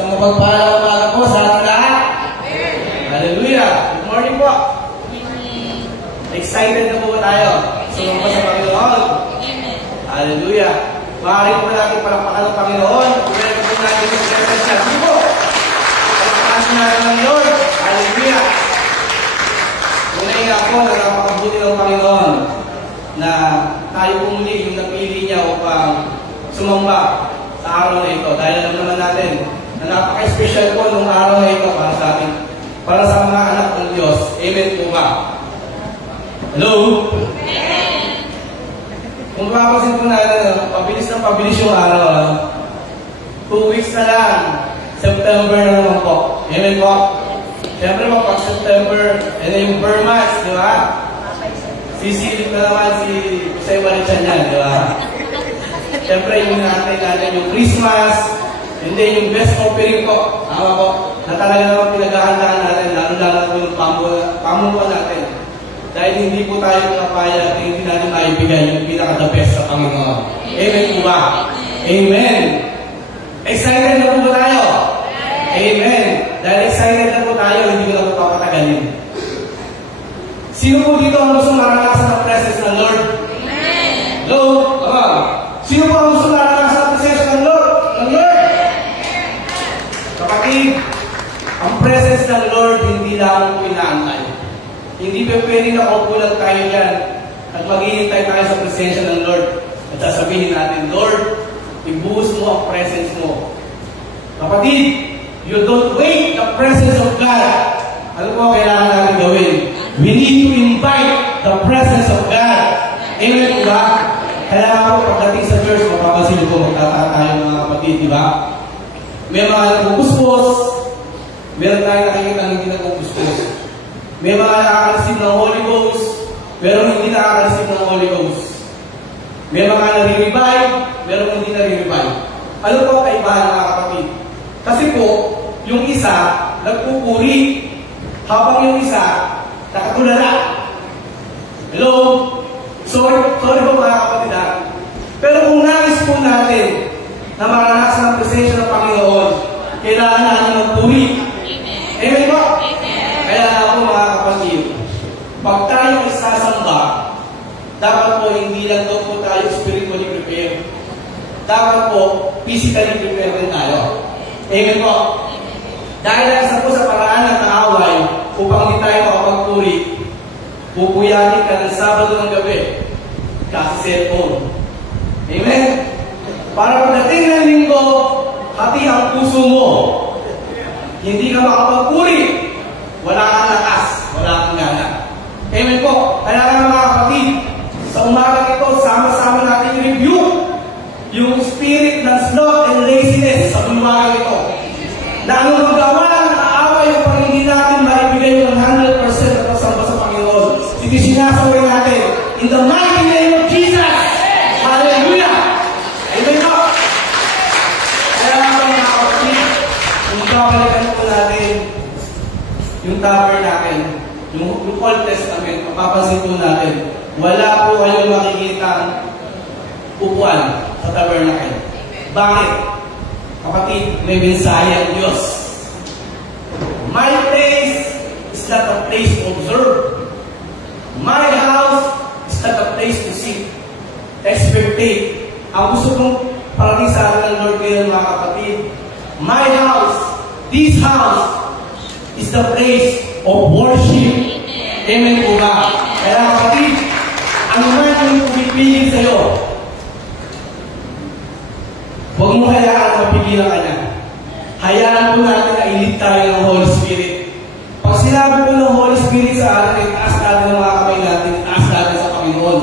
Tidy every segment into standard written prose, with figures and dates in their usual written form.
Isang mapagpalang umaga po sa ating lahat. Hallelujah! Good morning po. Excited na po tayo. Sumama sa Panginoon. Hallelujah! Maaari po natin palakpakan ng Panginoon. Welcome po natin yung presence niya. Sige po! Palakpakan natin ng Lord. Hallelujah! Unay nga po, napakabuti ng Panginoon na tayo po muli yung napili niya upang sumamba sa araw na ito. Dahil alam naman natin na napaka-special po nung araw na ito para sa atin, para sa mga anak ng Diyos. Amen po ba? Hello? Amen! Kung mapapansin po natin, pabilis yung araw. 2 weeks na lang. September na naman po. Amen po? Siyempre po, pag September, yung Burr months, di ba? Sisilip na naman si Jose Marichan yan, di ba? Siyempre, yung natin yung Christmas, and then yung best offering po, tama po, na talaga naman pinaghahandaan natin, lalo-lalo po yung pamunuan natin. Dahil hindi po tayo kapaya at hindi natin maibigay yung pinaka-the best sa Panginoon. Amen po ba? Amen! Excited na po ba tayo? Amen! Dahil excited na po tayo, hindi ko na po papatagalin. Sino po dito ang gusto maranasan ang presence ng Lord? Amen! Hello? Sino po ang gusto maranasan ang presence ng Lord? Kapatid, ang presence ng Lord hindi lang po inaantay. Hindi pa pwede na kaupulang tayo dyan at maghihintay tayo sa presensya ng Lord at sasabihin natin, Lord, ibuhos mo ang presence mo. Kapatid, you don't wait the presence of God. Ano po kailangan natin gawin? We need to invite the presence of God. Amen po ba? Kailangan po pagdating sa church, mapapansin ko magtataka tayo mga kapatid, di ba? May mga nagpupuspos, meron tayo nakikita hindi nagpupuspos. May mga nakakareceive ng Holy Ghost, pero hindi nakakareceive ng Holy Ghost. May mga nare-revive, pero hindi nare-revive. Ano po ang kaibahan mga kapatid? Kasi po, yung isa, nagpupuri, habang yung isa, nakatulala. Hello? Sorry po mga kapatid ha. Pero kung nais po natin na maranasan ang presensya ng Panginoon, kailangan natin magpuri. Amen po? Kaya nga po mga kapatid, pag tayo isasamba, dapat po hindi lang doon po tayo spiritually prepared. Dapat po physically prepared din tayo. Amen po? Dahil ang isa po sa paraan ng kaaway upang hindi tayo makapagpuri, pupuyakin ka ng Sabado ng gabi kasi cellphone. Amen? Para pagdating ng linggo, hati ang puso mo. Hindi ka makapagpuri. Wala kang lakas, wala kang gana. Amen po. Kaya nga mga kapatid, sa umaga ito, sama-sama natin i-review yung spirit ng sloth and laziness sa umaga ito. Na ano magawa ng kaaway upang hindi natin maibigay yung 100% na pasamba sa Panginoon. Ito sinasaway natin. In the mighty name of Jesus! Hallelujah! Amen po. Kaya nga mga kapatid, yung babalikan po natin yung tabernacle, yung Old Testament, mapapansin po natin, wala po kayong makikita upuan sa tabernacle. Bakit? Kapatid, may mensahe ang Diyos. My place is not a place to observe. My house is not a place to sit. Expectate. Ang gusto kong parating sa akin ng Lord ngayon mga kapatid, my house, this house, is the place of worship. Amen po ba? Kaya kapatid, ano man yung pumipigil sa'yo, huwag mo hayaan mapigilan ka niya. Hayaan po natin na ilit tayo ng Holy Spirit. Pag sinabi po ng Holy Spirit sa atin, itaas natin ang mga kamay natin, itaas natin sa Panginoon.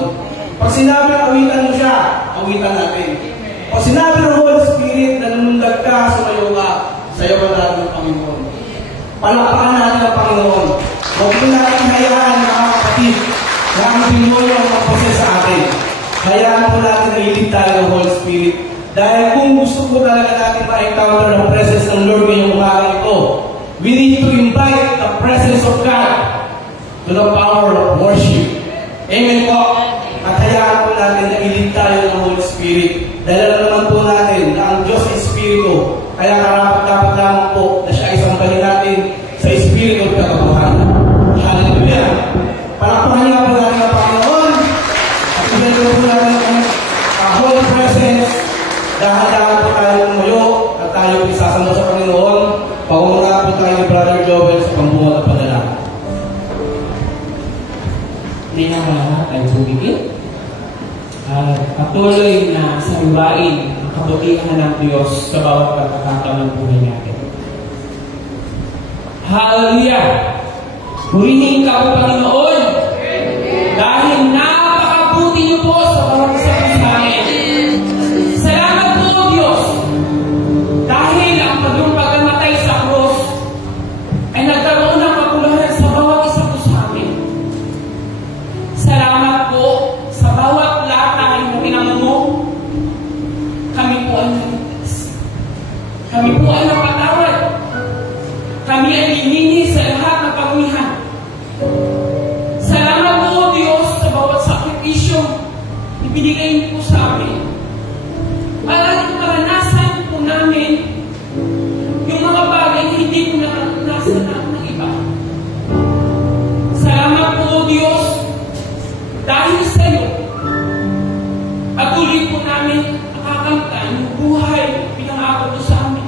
Pag sinabi na awitan mo siya, awitan natin. Pag sinabi ng Holy Spirit na nanundag ka, sumayo ka, sayo ka natin ng Panginoon. Palakpakan natin ang Panginoon. Huwag po natin hayaan mga kapatid na ang Pinoy ang magpasa sa atin. Hayaan po natin na ilit tayo ng Holy Spirit. Dahil kung gusto po talaga natin ma-encounter ang presence ng Lord ngayong umaga ito, we need to invite the presence of God to the power of worship. Amen po. At hayaan po natin na ilit tayo ng Holy Spirit. Dahil alam naman po natin na ang Diyos ay Espiritu. Kaya nakarapat-dapat lamang po na siya ay sambahin natin sa Espiritu at katotohanan. Hallelujah! Palakpakan niyo po natin ang Panginoon at ibigay po natin ang Holy Presence. Dahan-dahan po tayo umuyo at tayo isasamba sa Panginoon. Pagmumula po tayo ni Brother Joel sa pambunga at padala. Hindi nga lahat ay bumigit. Patuloy na sariwain ang kabutihan ng Diyos sa bawat pagkakataon ng buhay natin. Hallelujah! Purihin ka po, Panginoon, dahil napakabuti niyo po sa bawat isa sa amin. Salamat po, Diyos, dahil ang pagkamatay sa cross ay nagkaroon ng kapuluhan sa bawat isa po sa amin. Salamat po sa bawat latay na pinanguno. Kami po ay naligtas. Kami po ay napatawad. Kami ay lininis sa lahat ng kamuhihan. Salamat po, Diyos, sa bawat sakripisyo ibinigay niyo po sa amin. Para maranasan po namin yung mga bagay na hindi po naranasan ng iba. Salamat po, Diyos, dahil sa iyo, patuloy po namin nakakanta yung buhay pinangako mo sa amin.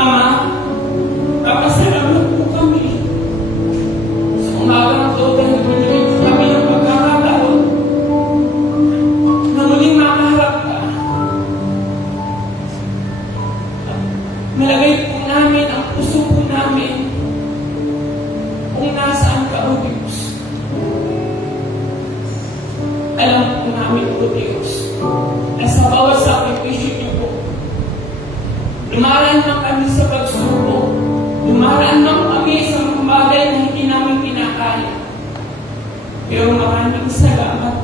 Ama, papasalamat po kami sa umagang ito dahil binigay po kami ng pagkakataon na muling makaharap ka. Malagay po namin ang puso po namin kung nasaan ka, O Diyos. Alam po namin, O Diyos, na sa bawat sakripisyo niyo po, dumaraan lang kami sa pagsubok, dumaraan lang kami sa mga bagay na hindi namin kinakaya. Pero maraming salamat.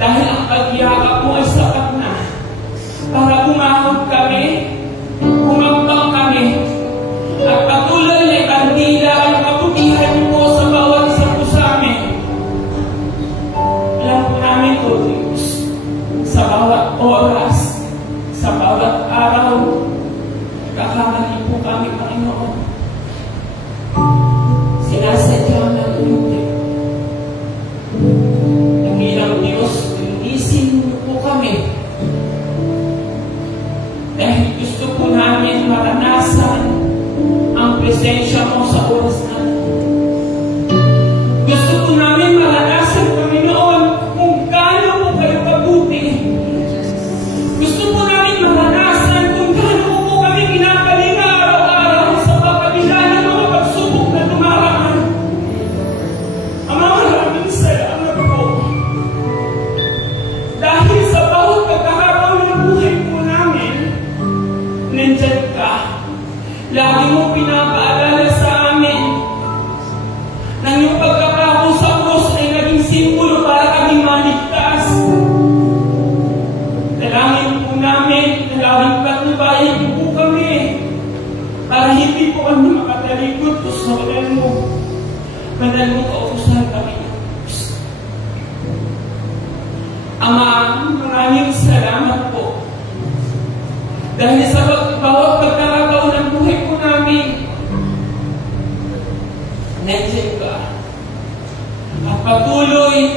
Dahil ang pagyakap mo ay sapat na para umahod kami, umagpang kami, at patuloy na ibandila ang kabutihan niyo po sa bawat isa po sa amin. Alam po namin, O Diyos, sa bawat oras, sa bawat araw, nagkakamali po kami, Panginoon. Sinasadya ng hindi. Ang ilang Diyos, linisin niyo po kami. Dahil gusto po namin maranasan ang presensya mo sa oras natin. Gusto po namin maranasan, Panginoon, kung gaano po kayo kabuti. Gusto po namin maranasan kung gaano po kami pinapalina araw-araw sa pagkabila ng mga pagsubok na dumaraan. Ama, maraming salamat po. Dahil sa bawat pagkakataon ng buhay po namin, nandyan ka. Lagi mo pinapaalala sa amin na yung pagkakako sa cross ay naging simbolo para kami maligtas. Dalangin po namin, dalangin patnubayan po kami para hindi po kami makatalikod po sa banal mo. Banal mo kautusan kami ng Diyos. Ama, maraming salamat po. Dahil sa bawat pagkakataon ng buhay po namin, nandiyan ka. At patuloy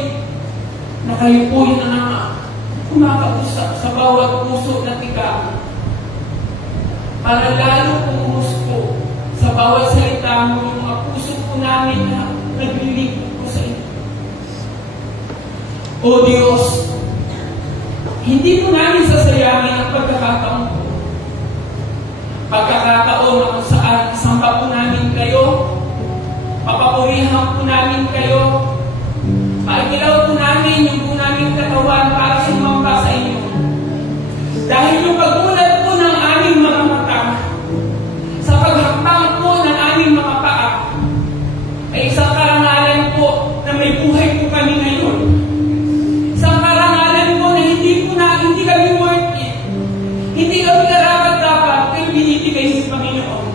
na kayo po yung kumakausap sa bawat puso na tiga. Para lalo pumusto sa bawat salita mo yung mga puso po namin na naglilingkod po sa inyo. O Diyos, hindi po namin sasayangin ang pagkakataon po. Pagkakataon na kung saan isamba po namin kayo, papapurihan po namin kayo, paigilaw po namin yung po namin katawan para sumamba sa inyo. Dahil yung pagmulat po ng aming mga mata, sa paghakbang po ng aming mga paa, ay isang karangalan po na may buhay po kami ngayon. Isang karangalan po na hindi kami worth it. Hindi kami karapat-dapat, pero binibigay si Panginoon.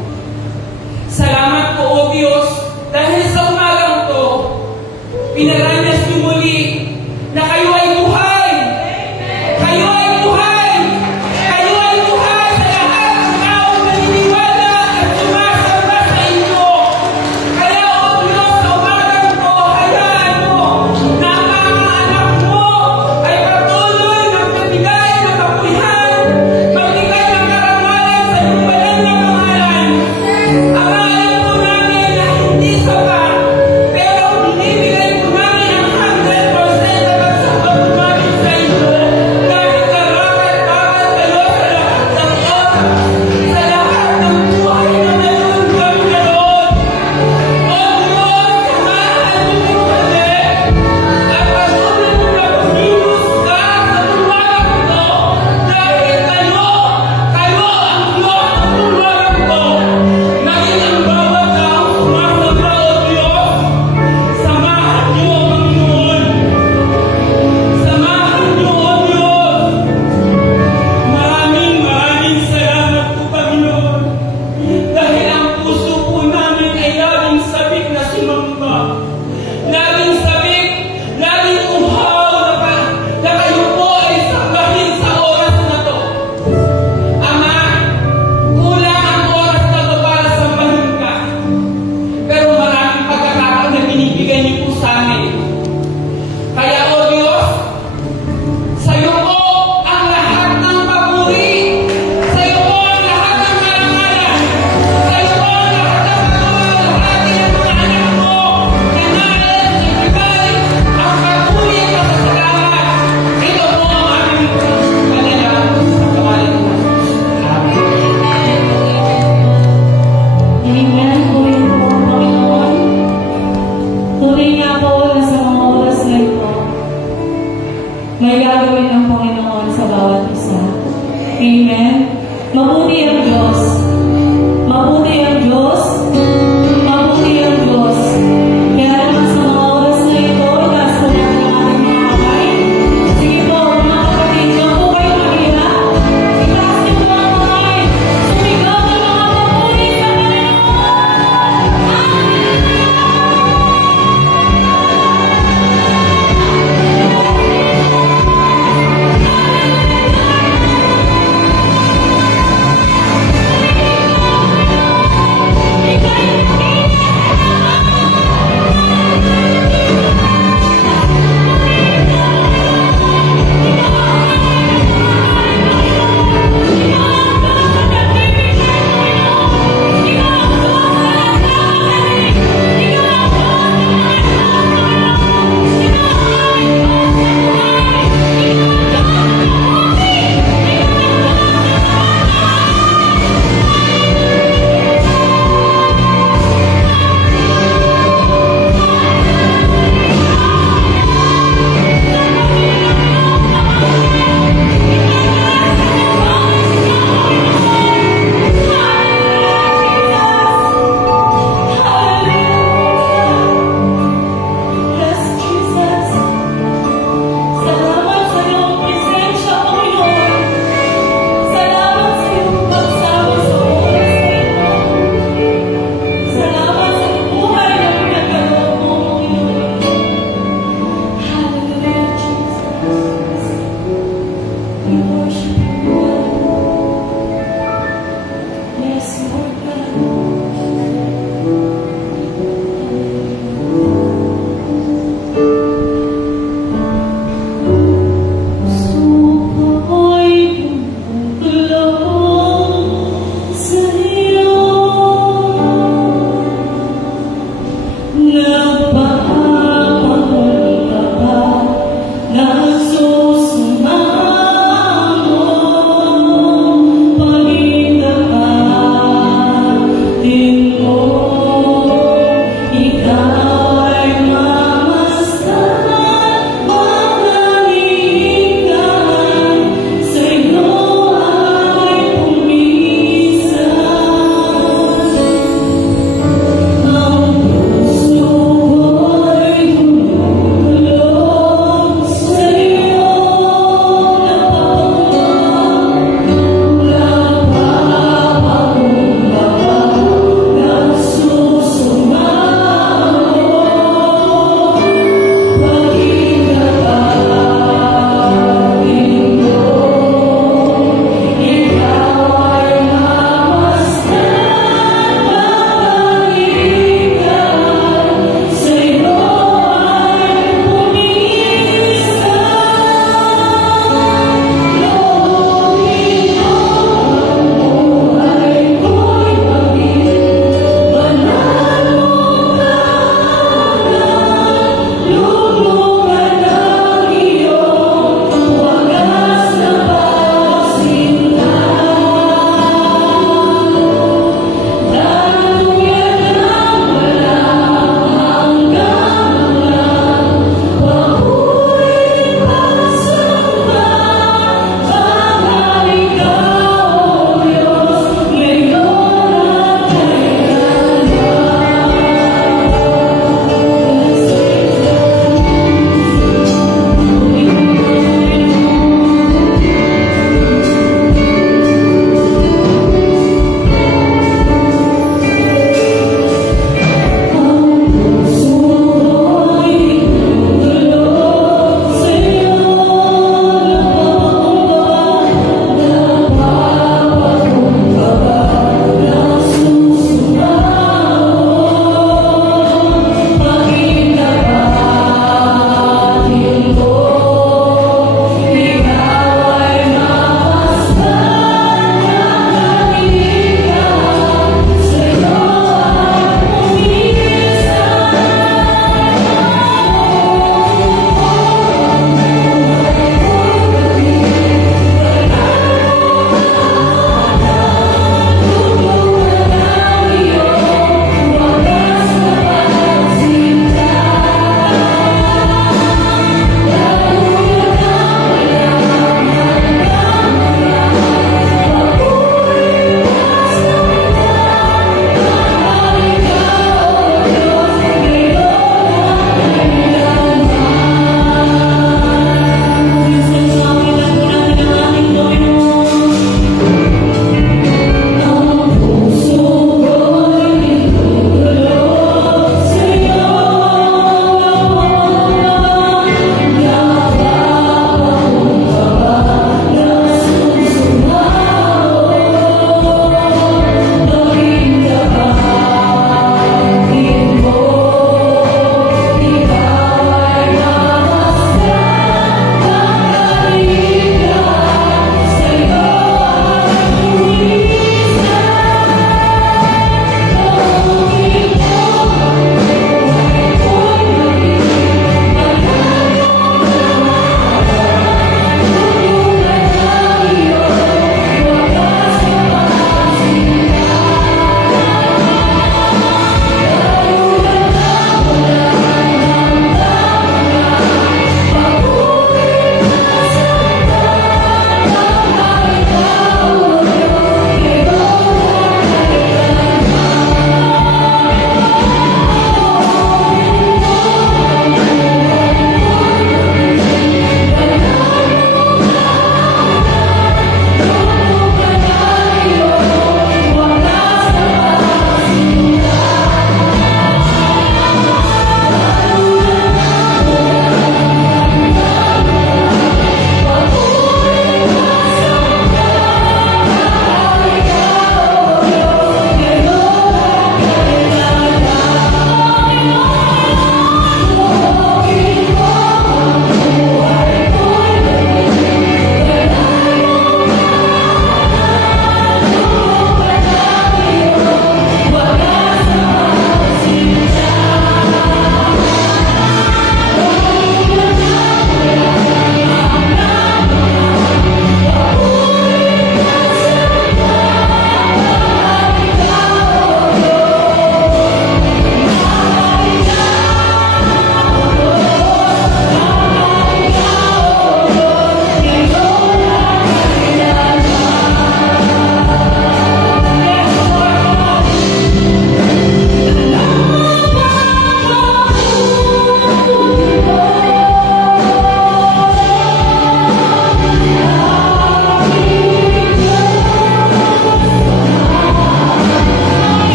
Salamat po, O Diyos, dahil sa umagang to, pinaranas niyo muli na kayo ay buhay, Amen. Mabuti ang Diyos. Mabuti ang Diyos. Mabuti ang Diyos. Kaya naman sa mga oras na ito, itaas po natin ang ating mga kamay. Sige po, mga kapatid, huwag po kayo mag-iyak. Itaas niyo po ang kamay. Sumigaw ng mga papuri sa Panginoon.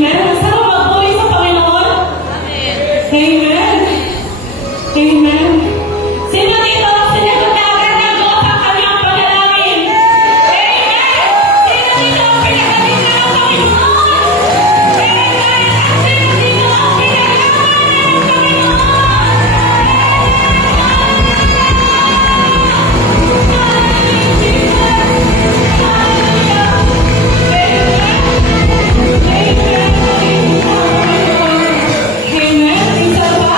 Amen. Masarap magpuri sa Panginoon. Amen. Amen. Sino dito? Sinagot na agad ng Diyos ang kanyang panalangin. Amen. Sino dito ang pinagaling na ng Panginoon? Amen. Sino dito ang pinagaling na ng Panginoon? Amen. Isa pa.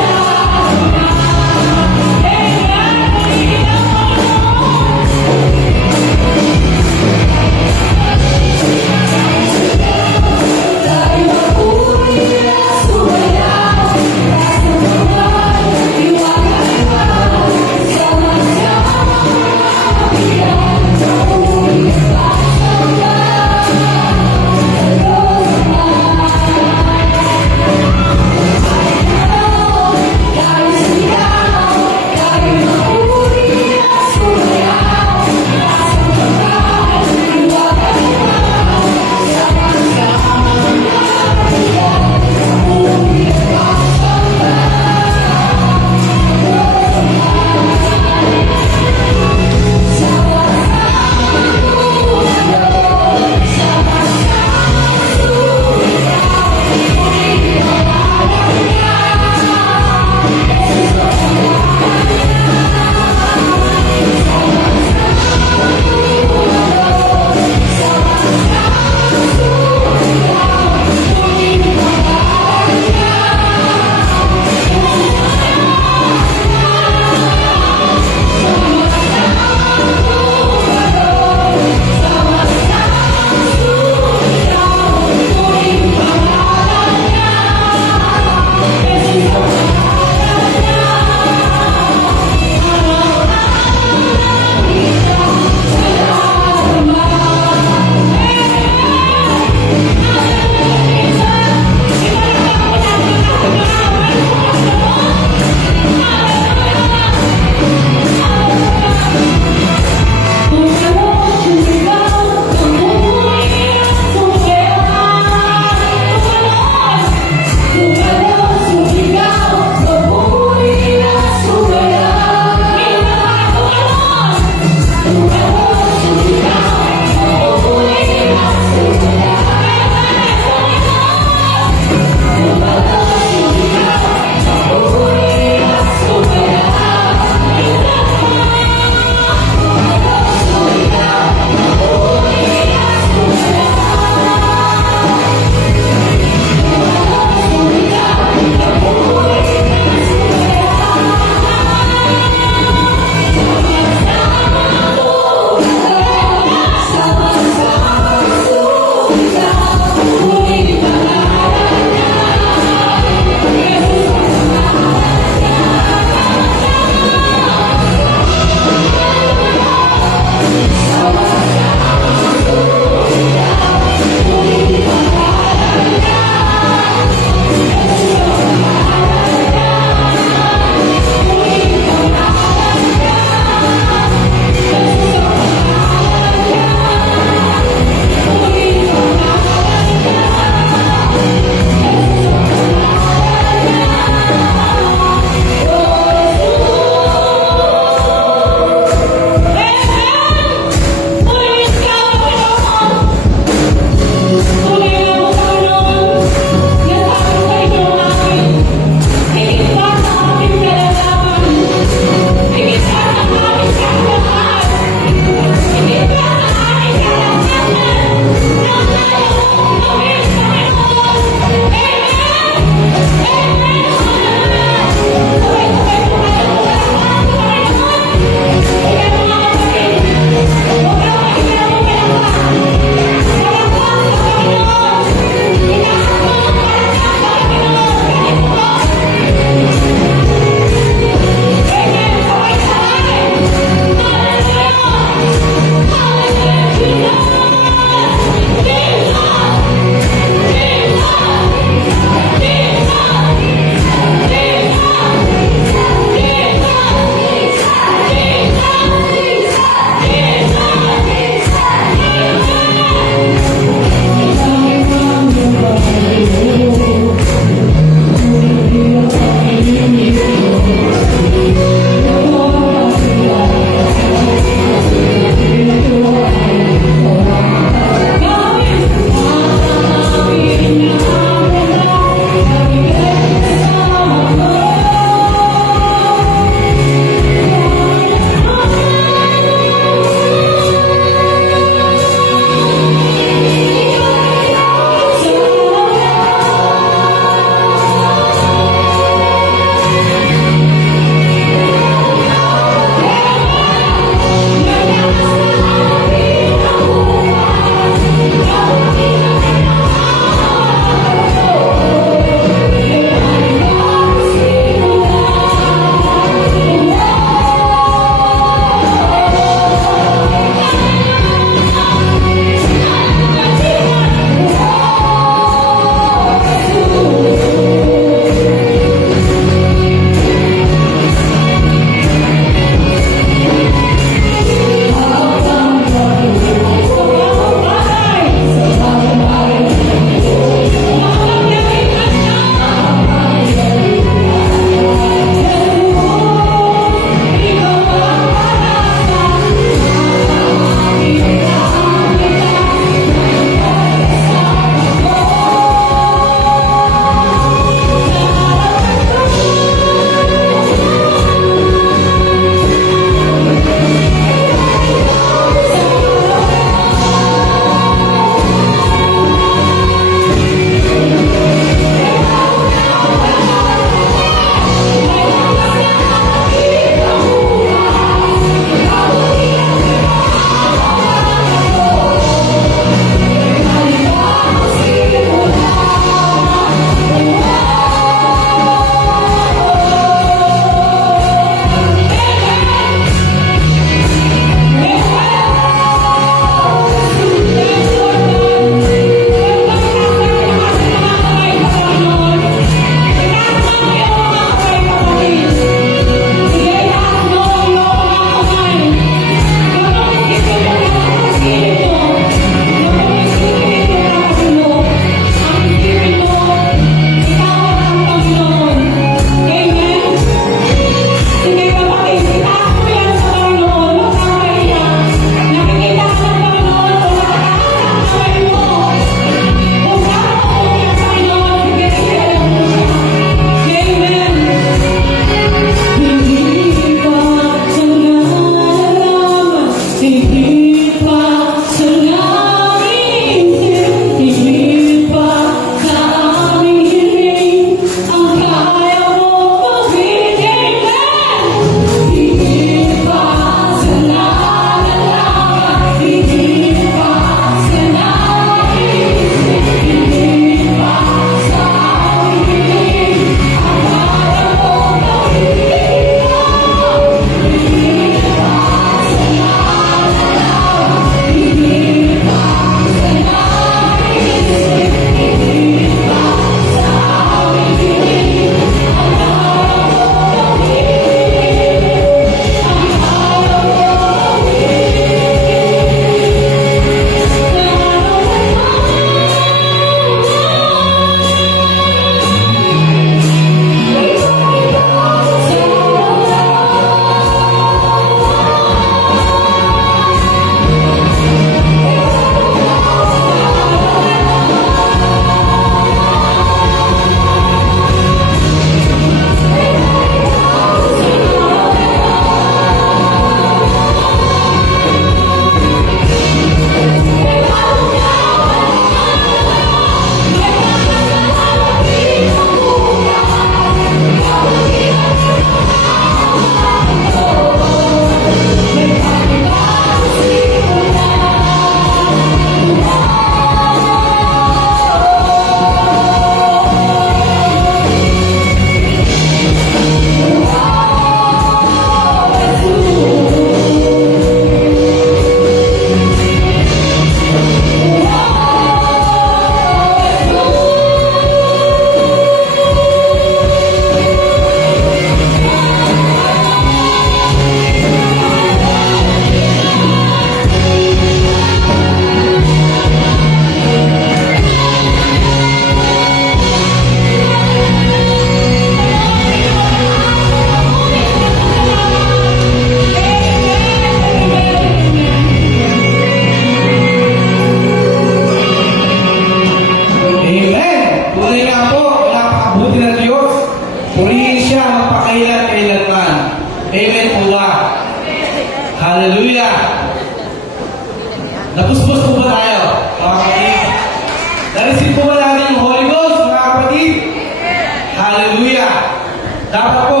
Dapat po,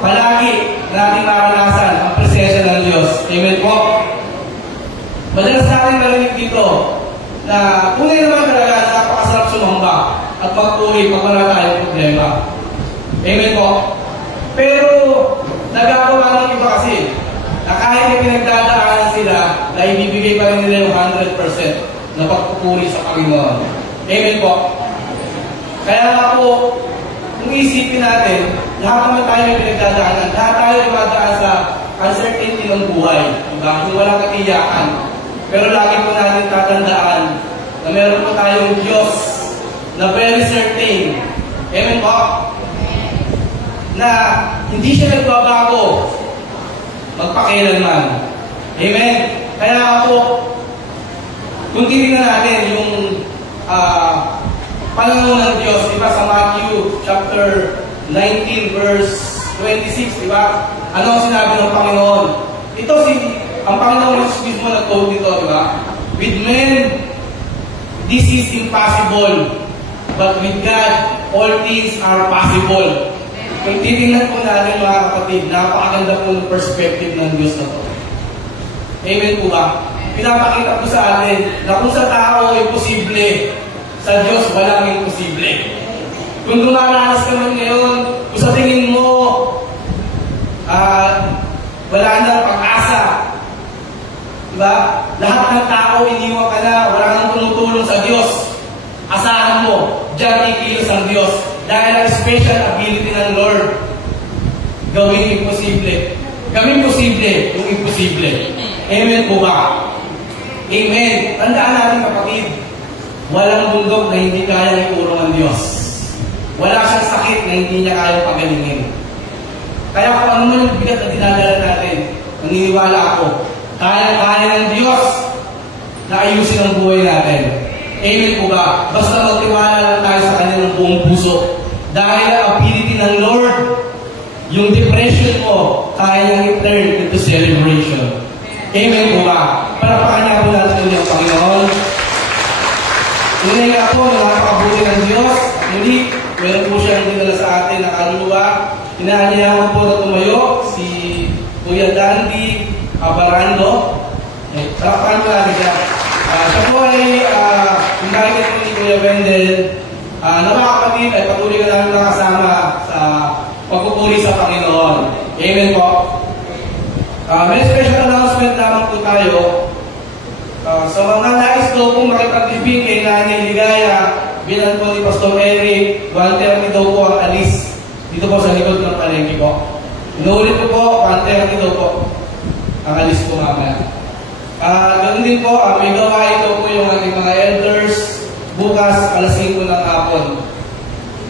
palagi natin maranasan ang presensya ng Diyos. Amen po. Madalas natin narinig dito na tunay naman talaga napakasarap sumamba at magpuri pag wala tayong problema. Amen po. Pero nagagawa ng iba kasi na kahit may pinagdadaanan sila, na ibibigay pa rin nila yung 100% na pagpupuri sa Panginoon. Amen po. Kaya nga po, kung isipin natin, lahat naman tayo may pinagdadaanan. Lahat tayo dumadaan sa uncertainty ng buhay. Diba? Yung walang katiyakan. Pero lagi po natin tatandaan na meron po tayong Diyos na very certain. Amen po? Na hindi siya nagbabago magpakailanman. Amen? Kaya po, kung titignan natin yung panahon ng Diyos, diba sa Matthew chapter 19 verse 26, diba? Ano ang sinabi ng Panginoon? Ang Panginoon mismo nag-quote dito, diba? With men, this is impossible. But with God, all things are possible. Kung titingnan po natin mga kapatid, napakaganda po ng perspective ng Diyos na to. Amen po ba? Pinapakita po sa atin na kung sa tao ay posible, sa Diyos walang imposible. Kung dumaranas ka man ngayon, kung sa tingin mo, wala na pag-asa. Diba? Lahat ng tao, iniwan ka na, wala nang tumutulong sa Diyos. Asahan mo, diyan ikilos ang Diyos. Dahil ang special ability ng Lord, gawin imposible. Gawin posible yung imposible. Amen po ba? Amen. Tandaan natin kapatid, walang bundok na hindi kayang iurong ang Diyos. Wala siyang sakit na hindi niya kayang pagalingin. Kaya kung ano man yung bigat na dinadala natin, naniniwala ako, kaya ng Diyos na ayusin ang buhay natin. Amen po ba? Basta magtiwala lang tayo sa Kanya ng buong puso. Dahil ang ability ng Lord, yung depression mo, kaya niyang i-turn into celebration. Amen po ba? Parapakan niya po natin yung Panginoon. Tunay nga po na napakabuti ng Diyos. Muli, meron po siyang dinala sa atin na kaluluwa. Inaanyayahan po na tumayo si Kuya Dandy Abarando. Parapakan po natin siya. Siya po ay invited po ni Kuya Wendell na mga kapatid ay patuloy ka namin nakasama sa pagpupuri sa Panginoon. Amen po. May special announcement lamang po tayo. Sa mga nais ko pong makipag-ibig kay Nanay Ligaya, bilang po ni Pastor Eric, 1:30 daw po ang alis. Dito po sa likod ng palengke po. Inuulit ko po, 1:30 daw po ang alis po mamaya. Ganoon din po, may gawain daw po yung ating mga elders bukas alas 5 ng hapon.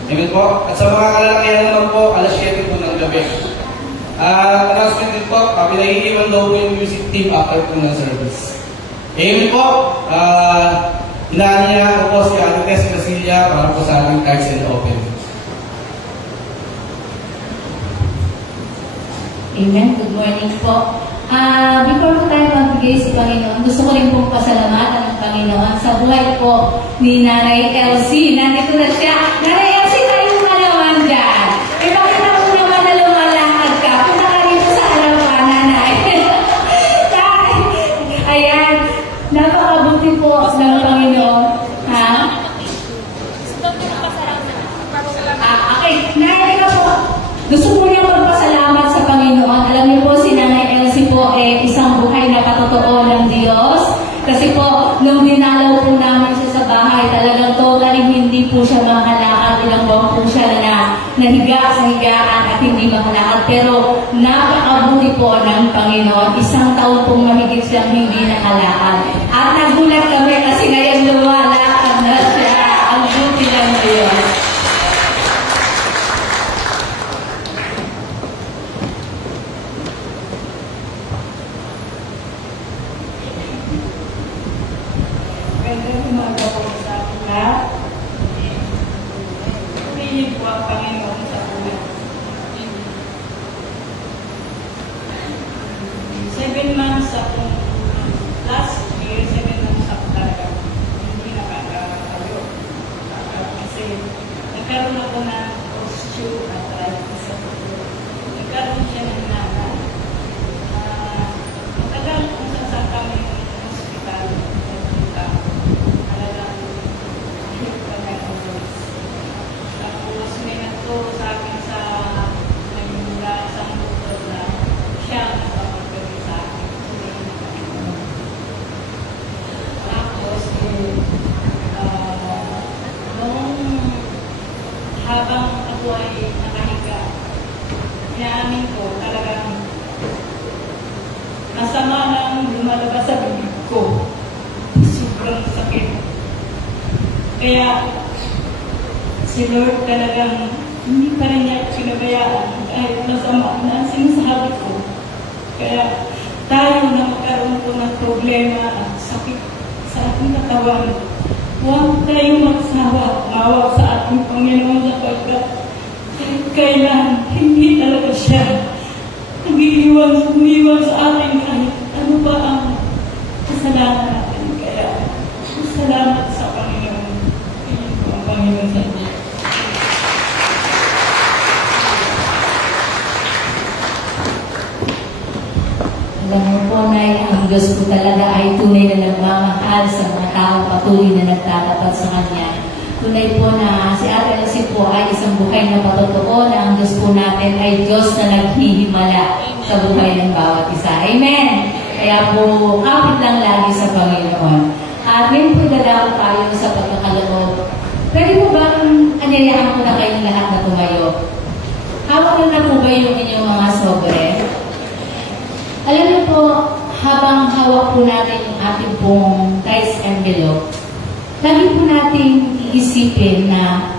Amen po. At sa mga kalalakihan naman po, alas 7 po ng gabi. Announcement din po, pinaiiwan daw po yung music team after po ng service. Amen po. Inaanyayahan ko po si Ate Tess Brasilia para po sa ating cards and open. Amen. Good morning po. Before po tayo magbigay sa Panginoon, gusto ko rin pong pasalamatan ng Panginoon sa buhay po ni Nanay Elsie. Nandito na siya. Nanay Elsie, tayo nga naman dyan. Pakita mo naman na lumalakad ka. Punta ka rito sa harapan, Nanay. Ayan. Napakabuti po ng Panginoon. Ha? Okay. Nanay ka po. Gusto ko niya magpasalamat sa Panginoon. Alam niyo po, si Nanay Elsie po ay isang buhay na patotoo ng Diyos. Kasi po, nung dinalaw po namin siya sa bahay, talagang totally hindi po siya makalakad. Ilang buwan po siya na nahiga sa higaan at hindi makalakad. Pero napakabuti po ng Panginoon. Isang taon pong mahigit siyang hindi nakalakad. At nagulat kami kasi ngayon lumalakad na siya. Ang buti ng Diyos. Pumili po ang Panginoon sa buhay. 7 months akong last year, 7 months ako talaga. Hindi na kaya. nagkaroon ako ng osteoarthritis sa puso. Nagkaroon siya ng naga. Matagal kung saan kami ng hospital. Talagang hirap kami ang voice. Tapos may nagturo sa akin sa nagmula isang doktor na siya ang nakapagpagay sa akin. Tapos, habang ako ay nakahiga, inaamin ko talagang masama nang lumalabas sa bibig ko. Sobrang sakit. Kaya si Lord talagang hindi pa rin niya pinabayaan kahit masama na ang sinasabi ko. Kaya tayo na magkaroon ko ng problema at sakit sa ating katawan, huwag tayong magsawa, mawag sa ating Panginoon sapagkat kailan hindi talaga siya umiiwan sa atin kahit ano ba ang kasalanan natin. Kaya salamat sa Panginoon. Iyon po ang Panginoon sa inyo. Alam mo po, Nay, ang Diyos po talaga ay tunay na nagmamahal sa mga taong patuloy na nagtatapat sa Kanya. Tunay po na si Ate Elsie po ay isang buhay na patotoo na ang Diyos po natin ay Diyos na naghihimala sa buhay ng bawat isa. Amen! Kaya po, kapit lang lagi sa Panginoon. At ngayon po dadako tayo sa pagkakaloob. Pwede po ba anyayahan ko na kayong lahat na tumayo? Hawak na po ba yung inyong mga sobre? Alam niyo po, habang hawak po natin yung ating pong rice envelope, lagi po natin iisipin na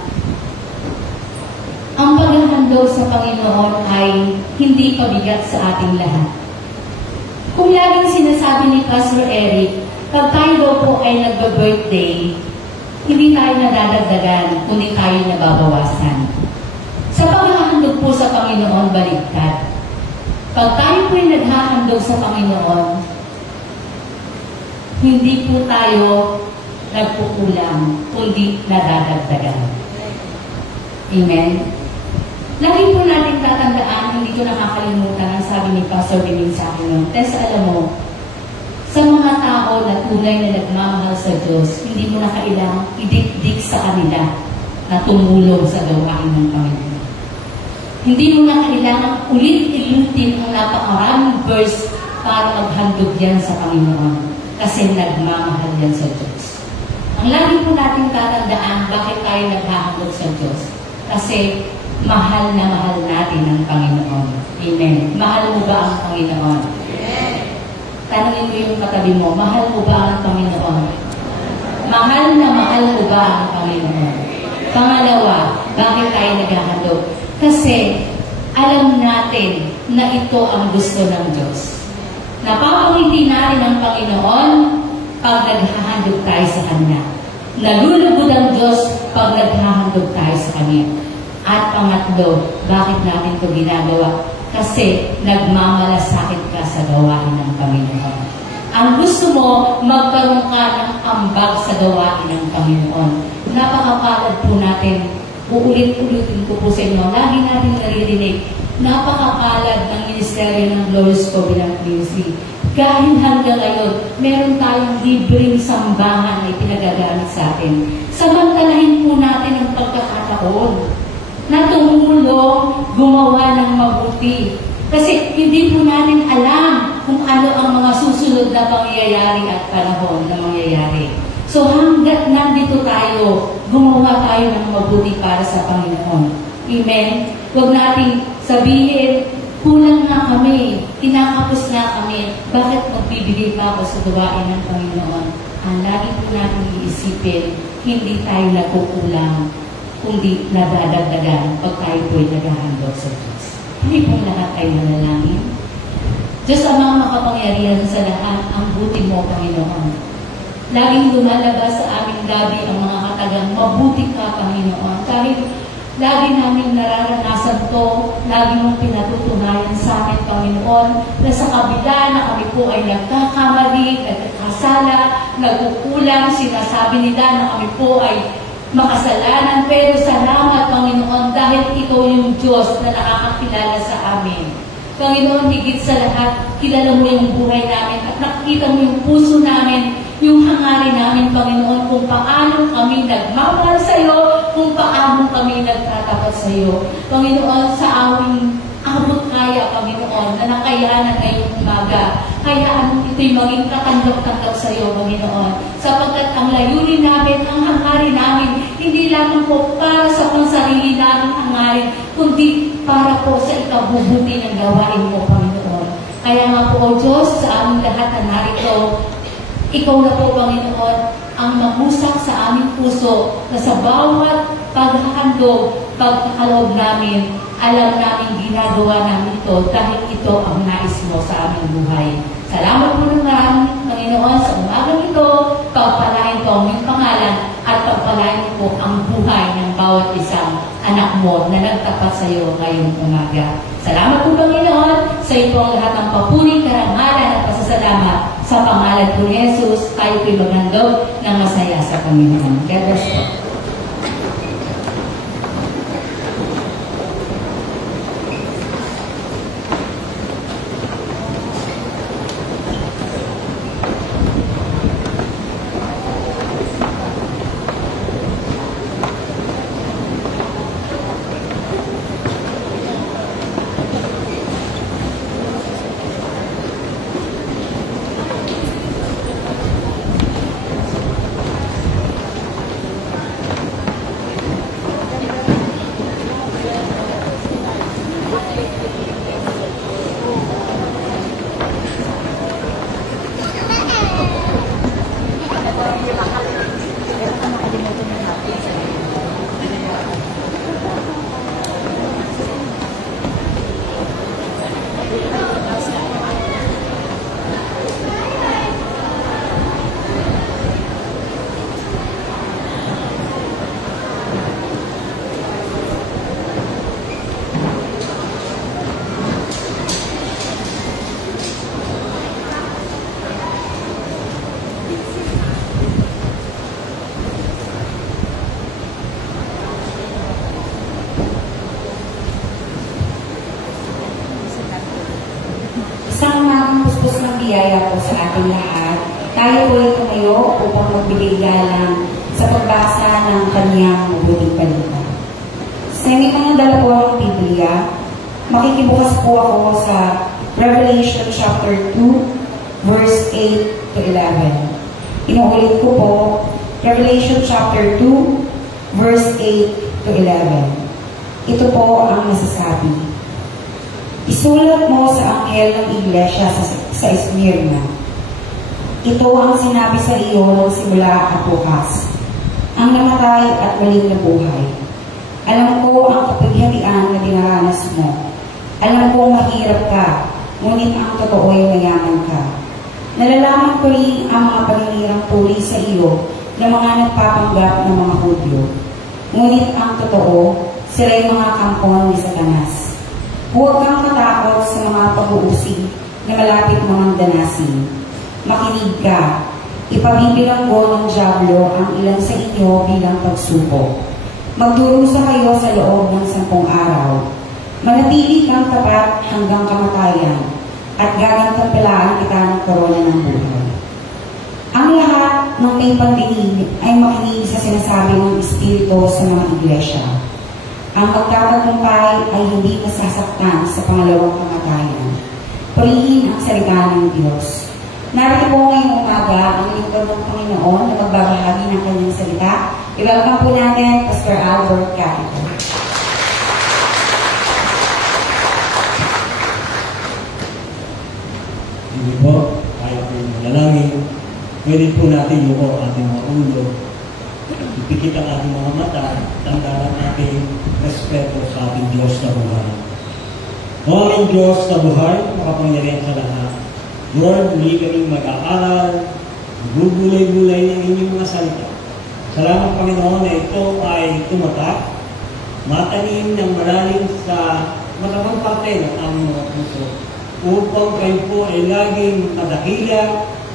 ang paghahandog sa Panginoon ay hindi pabigat sa ating lahat. Kung laging sinasabi ni Pastor Eric, pag tayo daw po ay nagba-birthday, hindi tayo nadadagdagan, kundi tayo nababawasan. Sa paghahandog po sa Panginoon, baligtad. Pag tayo po ay naghahandog sa Panginoon, hindi po tayo nagpukulang, kundi nadadagdagan. Amen? Lagi po natin tatandaan, hindi ko nakakalimutan ang sabi ni Pastor Benning sa akin noon. Tess, alam mo, sa mga tao na tunay na nagmamahal sa Diyos, hindi mo na kailangang idikdik sa kanila na tumulong sa gawain ng Panginoon. Hindi mo na kailangan ulit-ilutin ang napakaraming verse para maghandog yan sa Panginoon. Kasi nagmamahal yan sa Diyos. Ang lagi po natin tatandaan, bakit tayo naghahandog sa Diyos? Kasi mahal na mahal natin ang Panginoon. Amen. Mahal mo ba ang Panginoon? Amen. Tanungin mo yung katabi mo, mahal mo ba ang Panginoon? Mahal na mahal mo ba ang Panginoon? Pangalawa, bakit tayo naghahandog? Kasi alam natin na ito ang gusto ng Diyos. Napapangiti natin ang Panginoon pag naghahandog tayo sa Kanya. Nalulugod ang Diyos pag naghahandog tayo sa Kanya. At pangatlo, bakit natin ito ginagawa? Kasi nagmamalasakit ka sa gawain ng Panginoon. Ang gusto mo, magkaroon ka ng ambag sa gawain ng Panginoon. Napakapalad po natin. Uulit-ulitin ko po sa inyo. Lagi natin naririnig. Napakapalad ng Ministeryo ng Glorious Covenant Ministry. Kahit hanggang ngayon, meron tayong libreng sambahan na pinagagamit sa atin. Samantalahin po natin ang pagkakataon na tumulong gumawa ng mabuti. Kasi hindi po natin alam kung ano ang mga susunod na pangyayari at panahon na mangyayari. So hanggat nandito tayo, gumawa tayo ng mabuti para sa Panginoon. Amen? Huwag nating sabihin, kulang na kami, kinakapos na kami, bakit magbibigay pa ako sa gawain ng Panginoon? Ang lagi po natin iisipin, hindi tayo nakukulang, kundi nadadagdagan pag tayo po'y naghahandog sa Diyos. Hindi pong lahat ay manalangin. Diyos Amang makapangyarihan sa lahat, ang buti mo, Panginoon. Laging lumalabas sa aming gabi ang mga katagang, mabuti ka, Panginoon. Kahit lagi namin nararanasan to, lagi mong pinatutunayan sa amin, Panginoon, na sa kabila na kami po ay nagkakamali, nagkakasala, nagkukulang, sinasabi nila na kami po ay makasalanan. Pero salamat, Panginoon, dahil Ikaw yung Diyos na nakakakilala sa amin. Panginoon, higit sa lahat, kilala mo yung buhay namin at nakikita mo yung puso namin, yung hangarin namin, Panginoon, kung paano kami nagmamahal sa iyo, kung paano kami nagtatapat sa iyo. Panginoon, sa aming abot kaya, Panginoon, na nakayanan ngayong umaga, hayaan ito'y maging katanggap-tanggap sa iyo, Panginoon. Sapagkat ang layunin namin, ang hangarin namin, hindi lamang po para sa kung sarili namin hangarin, kundi para po sa ikabubuti ng gawain mo, Panginoon. Kaya nga po, O Diyos, sa aming lahat na narito, Ikaw na po, Panginoon, ang mag-usap sa aming puso na sa bawat paghahandog, pagkakaloob namin, alam namin ginagawa namin ito dahil ito ang nais mo sa aming buhay. Salamat po naman, Panginoon, sa umagang ito, pagpalain po ang iyong pangalan at pagpalain po ang buhay ng bawat isang anak mo na nagtapat sa iyo ngayong umaga. Salamat po, Panginoon, sa iyo ang lahat ng papuri, karangalan at pasasalamat sa pangalan po ni Jesus, tayo po'y magandog ng masaya sa Panginoon. God bless po. biyaya po sa ating lahat. Tayo po ay tumayo upang magbigay galang sa pagbasa ng kanyang mabuting balita. Sa inyong mga dala po ang Biblia, makikibukas po ako sa Revelation chapter 2, verse 8 to 11. Inuulit ko po, Revelation chapter 2, verse 8 to 11. Ito po ang nasasabi. Isulat mo sa anghel ng iglesia sa Esmirna. Ito ang sinabi sa iyo ng simula at bukas, ang namatay at maling na buhay. Alam ko ang kapagharian na dinaranas mo. Alam ko mahirap ka, ngunit ang totoo ay mayaman ka. Nalalaman ko rin ang mga paninirang tuli sa iyo ng mga nagpapanggap ng mga Hudyo. Ngunit ang totoo, sila ay mga kampon ni Satanas. Huwag kang matakot sa mga pag-uusig na malapit mong danasin. Makinig ka. Ipabibilang ko ng dyablo ang ilan sa inyo bilang pagsubok. Magdurusa kayo sa loob ng 10 araw. Manatili kang tapat hanggang kamatayan at gagantampalaan kita ng korona ng buhay. Ang lahat ng may pandinig ay makinig sa sinasabi ng Espiritu sa mga iglesia. Ang magtatagumpay ay hindi masasaktan sa pangalawang kamatayan. Purihin ang salita ng Diyos. Narito po ngayong umaga ang lingkod ng Panginoon na magbabahagi ng kanyang salita. I-welcome po natin Pastor Albert Capito. Hindi po, tayo po manalangin. Pwede po natin yung ating mga ulo. Ipikit ang ating mga mata, tandaan natin respeto sa ating Diyos na buhay. O aming Diyos na buhay, makapangyarihan sa lahat. Lord, muli kaming mag-aaral, gugulay-gulay ng inyong mga salita. Salamat Panginoon na ito ay tumatak, matanim ng malalim sa matamang parte ng aming mga puso, upang kayo po ay laging madakila,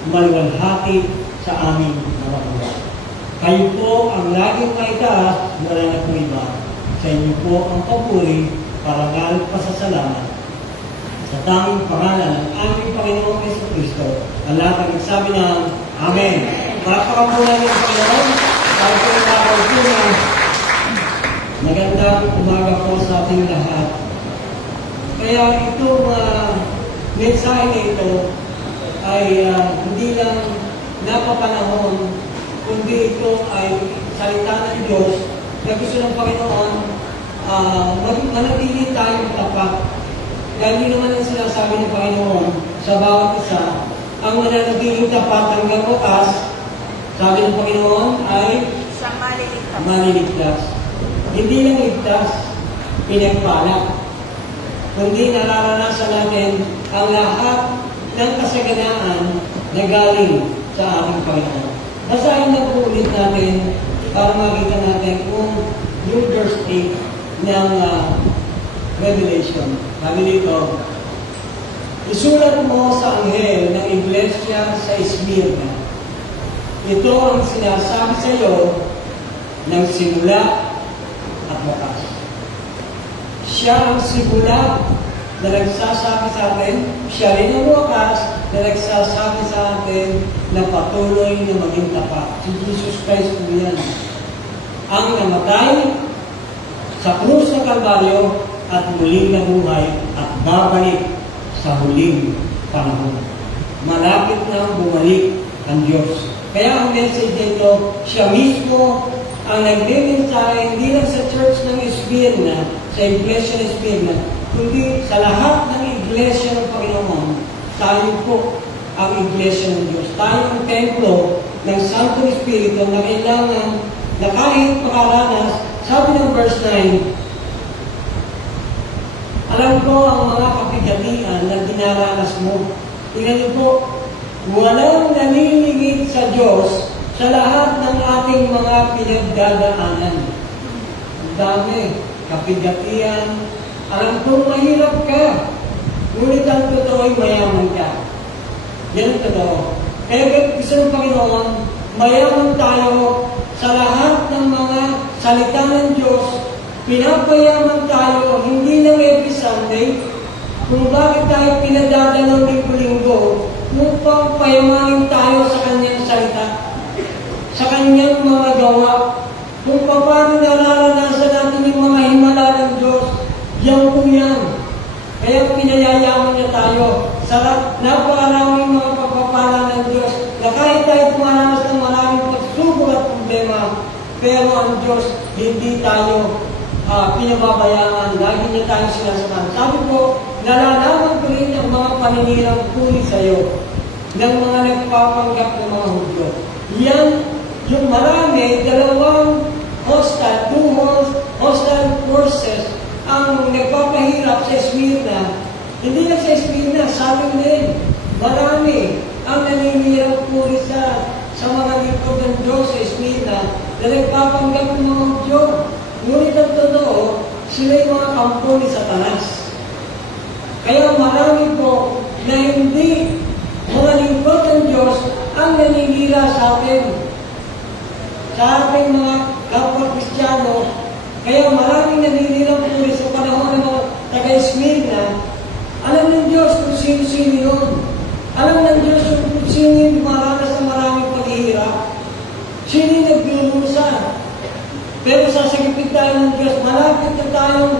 maliwalhati sa aming mga buhay. Kayo po ang laging maitaas, wala na po iba. Sa inyo po ang papuri, parangal, pasasalamat. Sa tanging pangalan ng aming Panginoong Jesucristo, ang lahat ng nagsabi ng Amen. Palakpakan po natin ang Panginoon. Tayo po ang nakautunan. Magandang umaga po sa ating lahat. Kaya itong mensahe na ito ay hindi lang napapanahon, kundi ito ay salita ng Diyos na gusto ng Panginoon manatili tayong tapat. Dahil hindi naman ang sinasabi ng Panginoon sa bawat isa, ang mananatiling tapat hanggang wakas, sabi ng Panginoon ay maliligtas. Hindi lang ligtas, pinagpala. Kundi nararanasan natin ang lahat ng kasaganaan na galing sa ating Panginoon. Basahin na po ulit natin para makita natin kung yung verse 8 ng Revelation. Sabi dito, isulat mo sa anghel ng iglesia sa Esmirna. Ito ang sinasabi sa iyo ng simula at wakas. Siya ang simula na nagsasabi sa atin, siya rin ang wakas na nagsasabi sa atin na patuloy na maging tapat. Si Jesus Christ po yan. Ang namatay sa krus ng Kalbaryo at muling nabuhay at babalik sa huling panahon. Malapit na bumalik ang Diyos. Kaya ang message dito, siya mismo ang nagme-mensahe hindi lang sa church ng Esmirna, sa iglesia ng Esmirna, kundi sa lahat ng iglesia ng Panginoon. Tayo po ang iglesia ng Diyos. Tayo ang templo ng Santo Espiritu na kailangan na kahit makaranas, sabi ng verse 9, alam ko ang mga kapigatian na dinaranas mo. Tingnan niyo po, walang naliligid sa Diyos sa lahat ng ating mga pinagdadaanan. Ang dami, kapigatian. Alam ko mahirap ka. Ngunit ang totoo ay mayaman ka. Yan ang totoo. Kaya gusto ng Panginoon, mayaman tayo sa lahat ng mga salita ng Diyos. Pinapayaman tayo, hindi lang every Sunday, kung bakit tayo pinadadalaw linggo-linggo, upang payamanin tayo sa kanyang salita, sa kanyang mga gawa, kung paano nararanasan natin yung mga himala ng Diyos, yan po yan. Kaya pinayayaman niya tayo sa napakaraming mga pagpapala ng Diyos, na kahit tayo pumaranas ng maraming pagsubok at problema, pero ang Diyos, hindi tayo pinababayaan, lagi niya tayo sinasamahan. Sabi ko, nalalaman ko rin ang mga paninirang puri sa iyo ng mga nagpapanggap ng mga Hudyo. Yan, yung marami, dalawang hostile forces ang nagpapahirap sa Esmirna. Hindi lang sa Esmirna, sa atin din. Marami ang naninirang puri sa mga lingkod ng Diyos sa Esmirna na nagpapanggap ng mga Hudyo. Ngunit ang totoo, sila yung mga kampo ni Satanas. Kaya marami po na hindi mga lingkod ng Diyos ang naninira sa atin. Sa ating mga kapwa Kristiyano, kaya maraming naninira po sa panahon ng mga taga-Esmirna. Alam ng Diyos kung sino-sino yun. Alam ng Diyos kung sino yung maranas ng maraming paghihirap. Sino yung naglulusa. Pero sasagipin tayo ng Diyos, malapit na tayong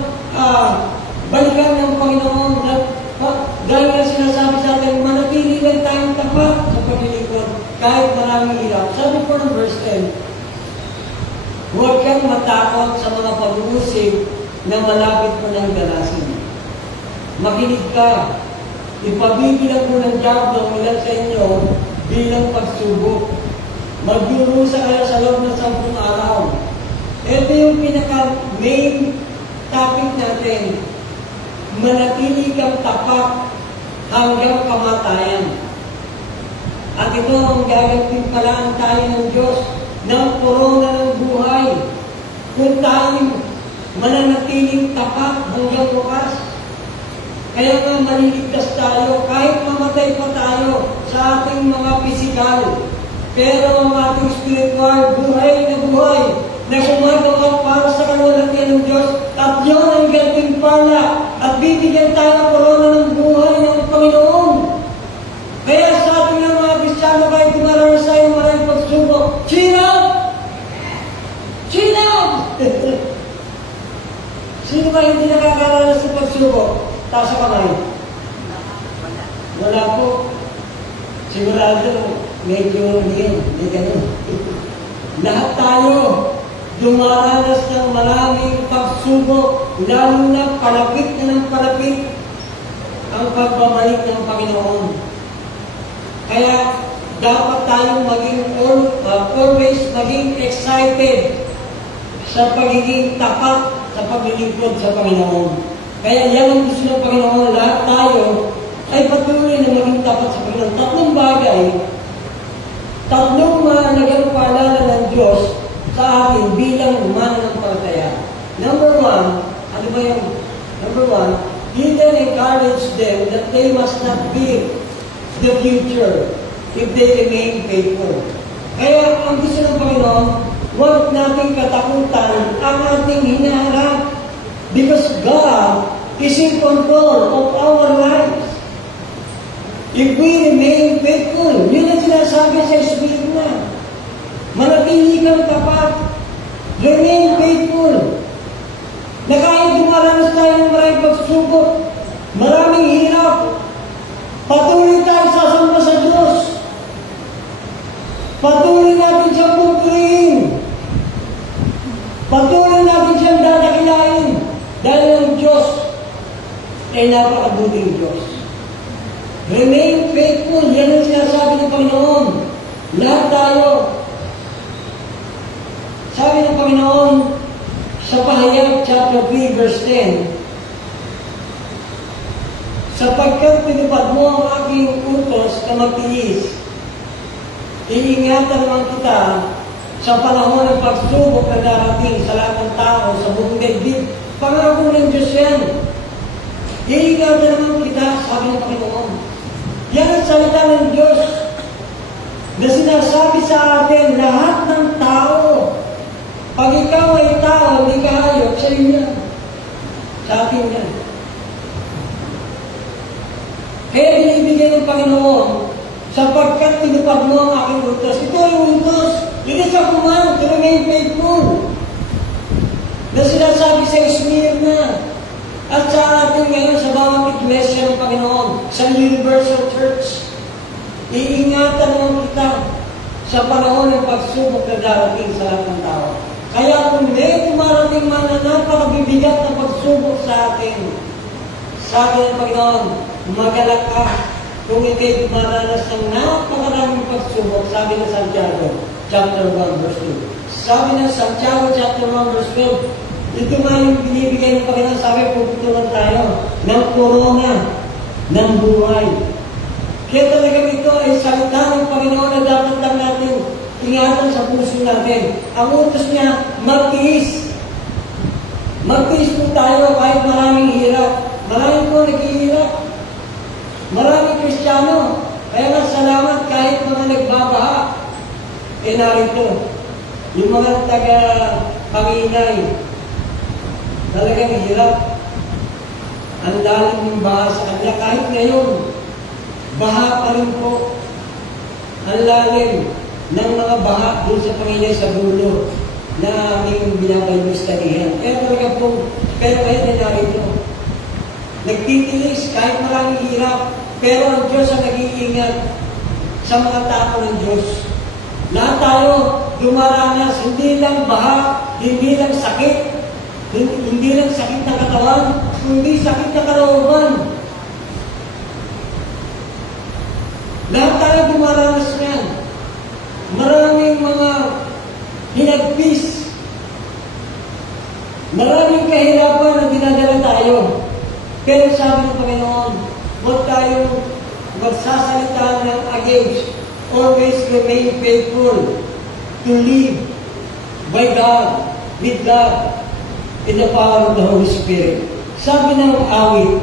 balikan ng Panginoon na dahil na sinasabi sa atin, manatili lang tayong tapat sa paglilingkod kahit maraming hirap. Sabi po ng verse 10, huwag kang matakot sa mga pag-uusig na malapit mo ng darasin. Makinig ka, ipabibilang mo ng Diablo ilan sa inyo bilang pagsubok. Magdurusa kayo sa loob ng 10 araw. Ito yung pinaka-main topic natin. Manatili kang tapat hanggang kamatayan. At ito ang gagampalaan tayo ng Diyos ng korona ng buhay. Kung tayo mananatiling tapat hanggang wakas. Kaya nga maliligtas tayo kahit mamatay pa tayo sa ating mga pisikal. Pero ang ating spiritual, buhay na gumagawa para sa kalwalhatian ng Diyos, at yun ang gantimpala at bibigyan tayo ng korona ng buhay ng Panginoon. Kaya sa ating mga Kristiyano, kahit dumaranas tayo maraming pagsubok, chin up! Chin up! Sino ba hindi nakakaranas sa pagsubok? Taas sa kamay. Wala po. Sigurado, medyo hindi ganun. Lahat tayo dumaranas ng maraming pagsubok, lalo na palapit na ng palapit ang pagbabalik ng Panginoon. Kaya dapat tayong always maging excited sa pagiging tapat sa paglilingkod sa Panginoon. Kaya yan ang gusto ng Panginoon. Lahat tayo ay patuloy na maging tapat sa Panginoon. Tatlong bagay, tatlong nagpaalala ng Diyos sa atin bilang mananampalataya. Number one, ano ba yung number one? He then encouraged them that they must not build the future if they remain faithful. Kaya ang gusto ng Panginoon, huwag nating katakutan ang ating hinaharap because God is in control of our lives. If we remain faithful, yun ang sinasabi sa Espiritu na. Manatili kang tapat. Remain faithful. Na kahit dumaranas tayo ng maraming pagsubok, maraming hirap, patuloy tayo sasamba sa Diyos. Patuloy natin siyang pupurihin. Patuloy natin siyang dadakilain. Dahil ang Diyos ay napakabuting Diyos. Remain faithful. Yan ang sinasabi ng Panginoon. Lahat tayo. Sabi ng Panginoon sa Pahayag chapter 3 verse 10, sapagkat pinupad mo ang aking utos na magtiis, iingatan naman kita sa panahon ng pagsubok na darating sa lahat ng tao sa buong daigdig. Pangako ng Diyos yan. Iingatan naman kita, sabi ng Panginoon. Yan ang salita ng Diyos na sinasabi sa atin lahat ng tao. Pag ikaw ay tao, hindi ka hayop, sa inyo. Sa atin yan. Kaya binibigyan ng Panginoon sapagkat tinupad mo ang aking utos. Ito ay utos. It is a command to remain faithful. Na sinasabi sa Esmirna at sa atin ngayon sa bawat iglesia ng Panginoon, sa Universal Church. Iingatan mo kita sa panahon ng pagsubok na darating sa lahat ng tao. Kaya kung may dumarating man na napakabibigat na pagsubok sa atin, sabi ng Panginoon, magalak ka kung ikay dumaranas ng napakaraming pagsubok, sabi ng Santiago, chapter 1, verse 2. Sabi ng Santiago, chapter 1, verse 12, ito nga yung binibigay ng Panginoon, sabi, puputulan tayo ng korona ng buhay. Kaya talagang ito ay salita ng Panginoon na dapat lang natin ingatan sa puso natin. Ang utos niya, magtiis. Magtiis po tayo kahit maraming hirap. Maraming po naghihirap. Maraming Kristiyano. Kaya nga salamat kahit mga nagbabaha. E narito, yung mga taga-Panginay, talagang hirap. Ang dalim ng baha sa kanila. Kahit ngayon, baha pa rin po. Ang lalim ng mga baha doon sa Panginay sa dulo na aming binabalmustarihan. Kaya talaga po, pero kahit na narito, nagtitiis kahit maraming hirap, pero ang Diyos ang nag-iingat sa mga tao ng Diyos. Lahat tayo dumaranas, hindi lang baha, hindi lang sakit, hindi lang sakit na katawan, kundi sakit na kalooban. Lahat tayo dumaranas yan. Maraming mga hinagpis. Maraming kahirapan na dinadala tayo. Pero sabi ng Panginoon, huwag tayong magsasalita ng against. Always remain faithful to live by God, with God, in the power of the Holy Spirit. Sabi ng awit,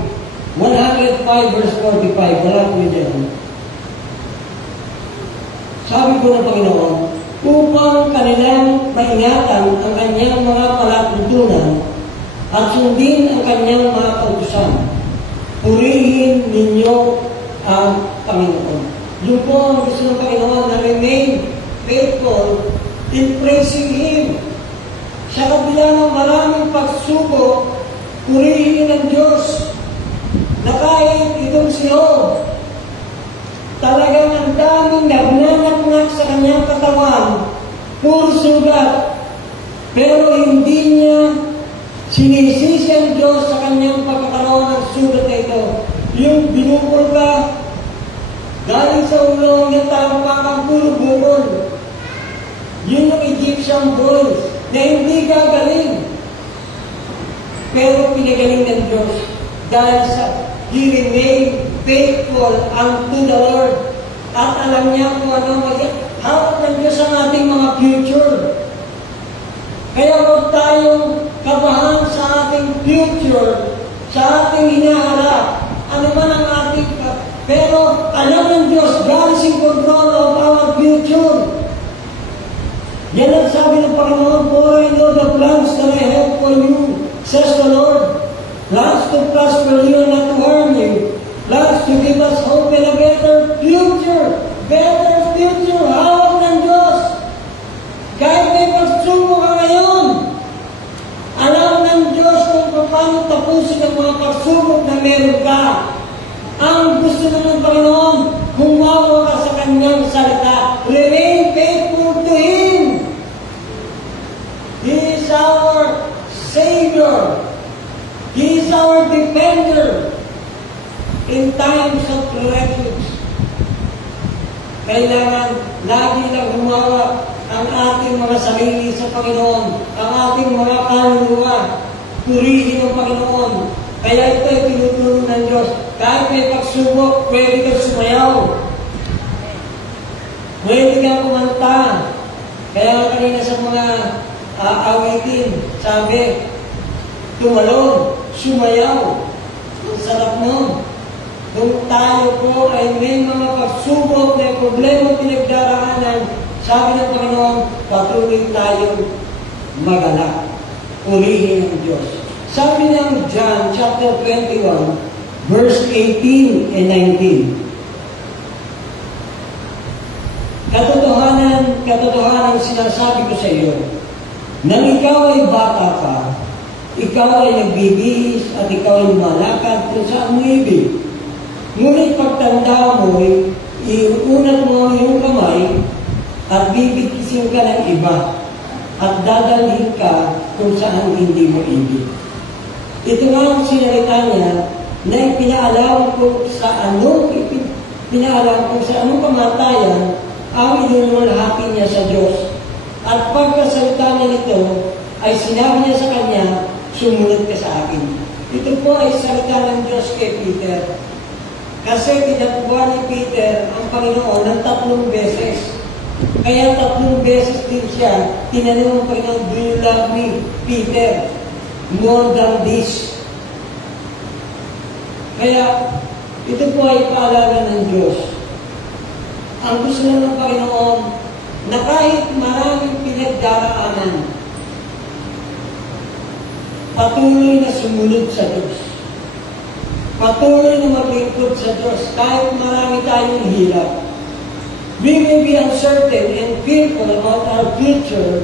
105 verse 45, wala ko dyan. sabi ko ng Panginoon, upang kanilang maingatan ang kanyang mga palatuntunan at sundin ang kanyang mga kautusan. Purihin ninyo ang Panginoon. Yun po ang gusto ng Panginoon na remain faithful in praising Him. Sa kabila ng maraming pagsubok, purihin ng Diyos na kahit itong si Job, talagang ang daming nagnanaknak sa kanyang katawan, puro sugat, pero hindi niya sinisisi ang Diyos sa kanyang pagkakaroon ng sugat na ito. Yung binukol ka, galing sa ulo, yung tampakang puro bukol. Yun yung Egyptian boys na hindi gagaling. Pero pinagaling ng Diyos dahil sa He remained faithful unto the Lord. At alam niya kung ano hawak ng Diyos ang ating mga future. Kaya huwag tayong kabahan sa ating future, sa ating hinaharap. Ano man ang ating pero alam ng Diyos, God is in control of our future. Yan ang sabi ng Panginoon, for I know the plans that I have for you, says the Lord. Plans to prosper you and not to harm you. Plans to give us hope and a better future. Better future. Hawak ng Diyos. Kahit may pagsubok ka ngayon, alam ng Diyos kung paano tapusin ang mga pagsubok na meron ka. Ang gusto ng Panginoon, humawa ka sa Kanyang salita. Remain faithful to Him. He is our Savior. He is our defender in times of refuge. Kailangan lagi lang humawa ang ating mga sarili sa Panginoon, ang ating mga kaluluwa. Purihin ang Panginoon. Kaya ito ay tinutulong ng Diyos. Kahit may pagsubok, pwede kang sumayaw. Pwede kang kumanta. Kaya kanina sa mga awitin, sabi, tumalon, sumayaw. Ang sarap nun. Kung tayo po ay may mga pagsubok na problema pinagdaraanan, sabi ng Panginoon, patuloy tayong magalak. Purihin ang Diyos. Sabi ng John chapter 21, verse 18 and 19. Katotohanan sinasabi ko sa iyo, nang ikaw ay bata pa, ikaw ay nagbibihis at ikaw ay lumalakad kung saan mo ibig. Ngunit pagtanda mo, iunat mo yung kamay at bibigkisin ka ng iba at dadalhin ka kung saan hindi mo ibig. Ito nga ang sinalita niya na pinaalam ko sa anong kamatayan ang inululhati niya sa Diyos. At pagkasalita niya nito, ay sinabi niya sa kanya, sumunod ka sa akin. Ito po ay salita ng Diyos kay Peter. Kasi tinatwa ni Peter ang Panginoon ng 3 beses. Kaya 3 beses din siya, tinanong ang Panginoon, do you love me, Peter? More than this. Kaya, ito po ay paalala ng Diyos. Ang gusto ng Panginoon, na kahit maraming pinagdaraanan, patuloy na sumunod sa Diyos. Patuloy na maglingkod sa Diyos kahit marami tayong hirap. We may be uncertain and fearful about our future,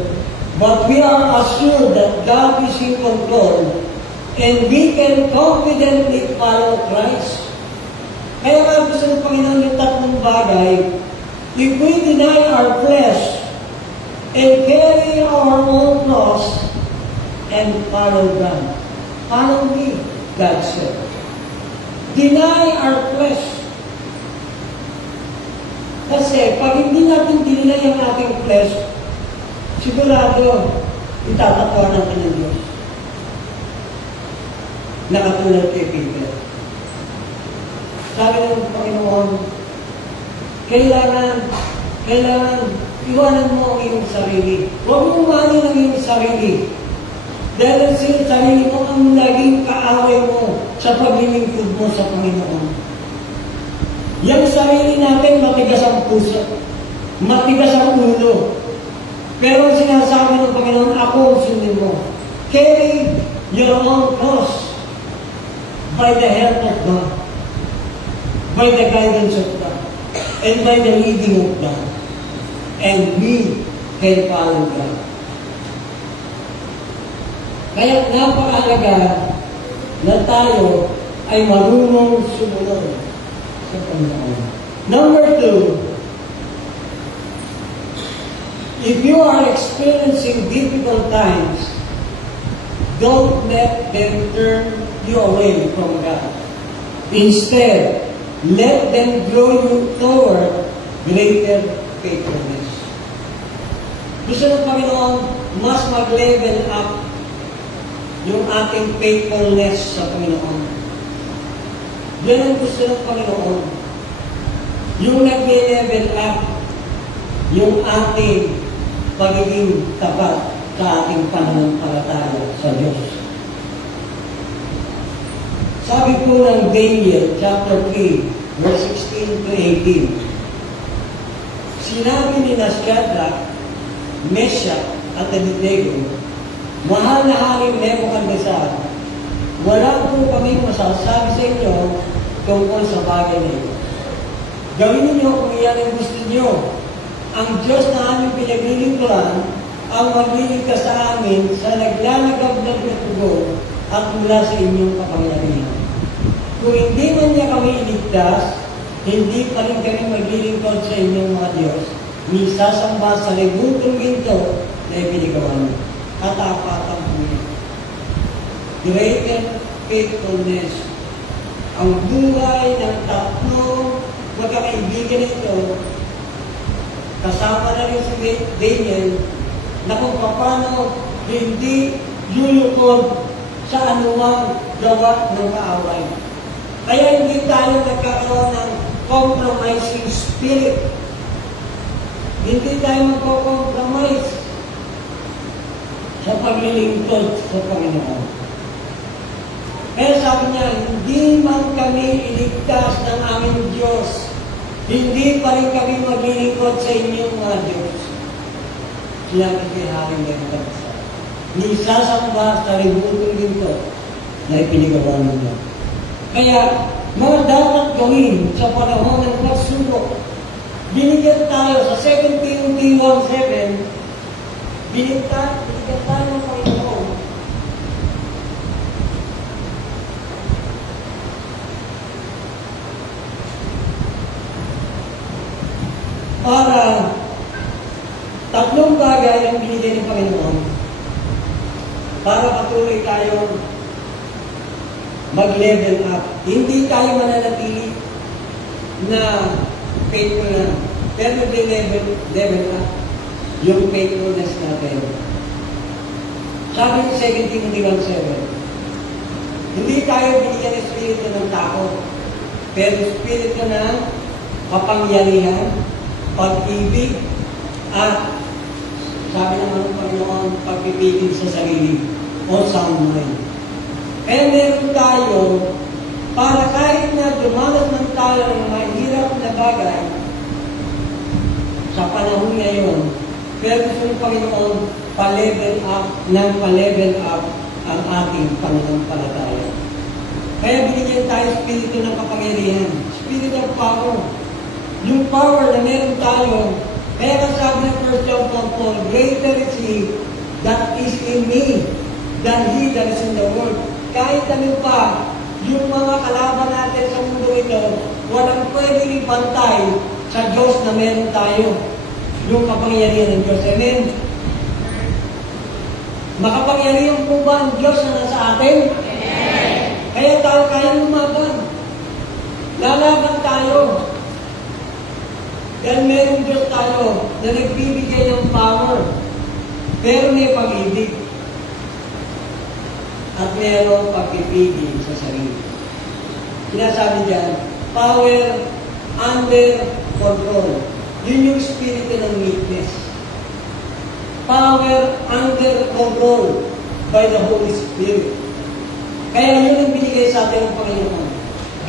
but we are assured that God is in control and we can confidently follow Christ. Kaya nga gusto ng Panginoon yung 3 bagay. If we deny our flesh and carry our own cross and follow God. Follow me, God said. Deny our flesh. Kasi pag hindi natin dinay ang ating flesh, sigurado itatapuan natin ng Diyos. Nakatulad kay Peter. Sabi ng Panginoon, kailangan iwanan mo ang iyong sarili. Huwag mo umanin ang iyong sarili. Dahil ang sarili mo ang naging kaaway mo sa paglilingkod mo sa Panginoon. Yung sarili natin, matigas ang puso. matigas ang ulo. Pero sinasabi ng Panginoon, ako sundin mo. Carry your own cross by the help of God, by the guidance of God, and by the leading of God. And we can follow God. Kaya napakahalaga na tayo ay marunong sumunod sa Panginoon. Number 2, if you are experiencing difficult times, don't let them turn you away from God. Instead, let them draw you toward greater faithfulness. Gusto ng Panginoon, mas mag-level up yung ating faithfulness sa Panginoon. Yan ang gusto ng Panginoon. Yung nag-level up yung ating pagiging tapat sa ating pananampalataya sa Diyos. Sabi po ng Daniel chapter 3, verse 16 to 18, sinabi ni Shadrach, Meshach at Abednego, mahal na Haring Nebuchadnezzar, wala po kaming masasabi sa inyo tungkol sa bagay na ito. Gawin ninyo kung iyan ang gusto niyo. Ang Diyos na aming pinaglilingkuran ang magliligtas sa amin sa naglalagab ng pitugo at mula sa inyong kapangyarihan. Kung hindi man niya kami iligtas, hindi pa rin kami maglilingkod sa inyong mga Diyos. Ni sasamba sa libutong ginto na ibinigawa niyo. Katapatan po niyo. Greater faithfulness. Ang buhay ng tatlong magkakaibigan ito, kasama na rin si Daniel, na kung paano hindi yulukod sa anumang gawa ng kaaway. Kaya hindi tayo nagkakaroon ng compromising spirit. Hindi tayo magko-compromise sa paglilingkod sa Panginoon. Kaya sabi niya, hindi man kami iligtas ng aming Diyos, hindi pa rin kami maglilingkod sa inyong mga Diyos. Sinabi kay Haring Nebuchadnezzar, ni sasamba sa libutong ginto na ipinigawa ninyo. Kaya, mga dapat gawin sa panahon ng pagsubok, binigyan tayo sa 2 Timothy 1:7, binigyan tayo ng Panginoon. Para tatlong bagay ang binigay ng Panginoon para patuloy tayong mag-level up. Hindi tayo mananatili na faithful na. Pero level up yung faithfulness natin. Sabi ng 2 Timothy 1:7, hindi tayo binigyan ng espiritu ng takot, pero espiritu ng kapangyarihan, pag-ibig, at sabi naman ng Panginoon, pagpipigil sa sarili o sound mind. Kaya meron tayo, para kahit na dumanas ng tayo ng mahirap na bagay sa panahon ngayon, pero gusto ng Panginoon, pa-level up ang ating pananampalataya. Kaya binigyan tayo espiritu ng kapangyarihan, spirit of power. Yung power na meron tayo, kaya sabi ng 1 John 4, greater is He that is in me than he that is in the world. Kahit ano pa, yung mga kalaban natin sa mundo ito, walang pwedeng ibantay sa Diyos na meron tayo. Yung kapangyarihan ng Diyos. Amen? Makapangyarihan po ba ang Diyos na nasa atin? Amen. Kaya tayo kayang lumaban. Lalaban tayo. Dahil meron Diyos tayo na nagbibigay ng power. Pero may pag-ibig. At meron pagpipigil sa sarili. Sinasabi dyan, power under control. Yun yung espiritu ng meekness. Power under control by the Holy Spirit. Kaya yun ang binigay sa atin ng Panginoon.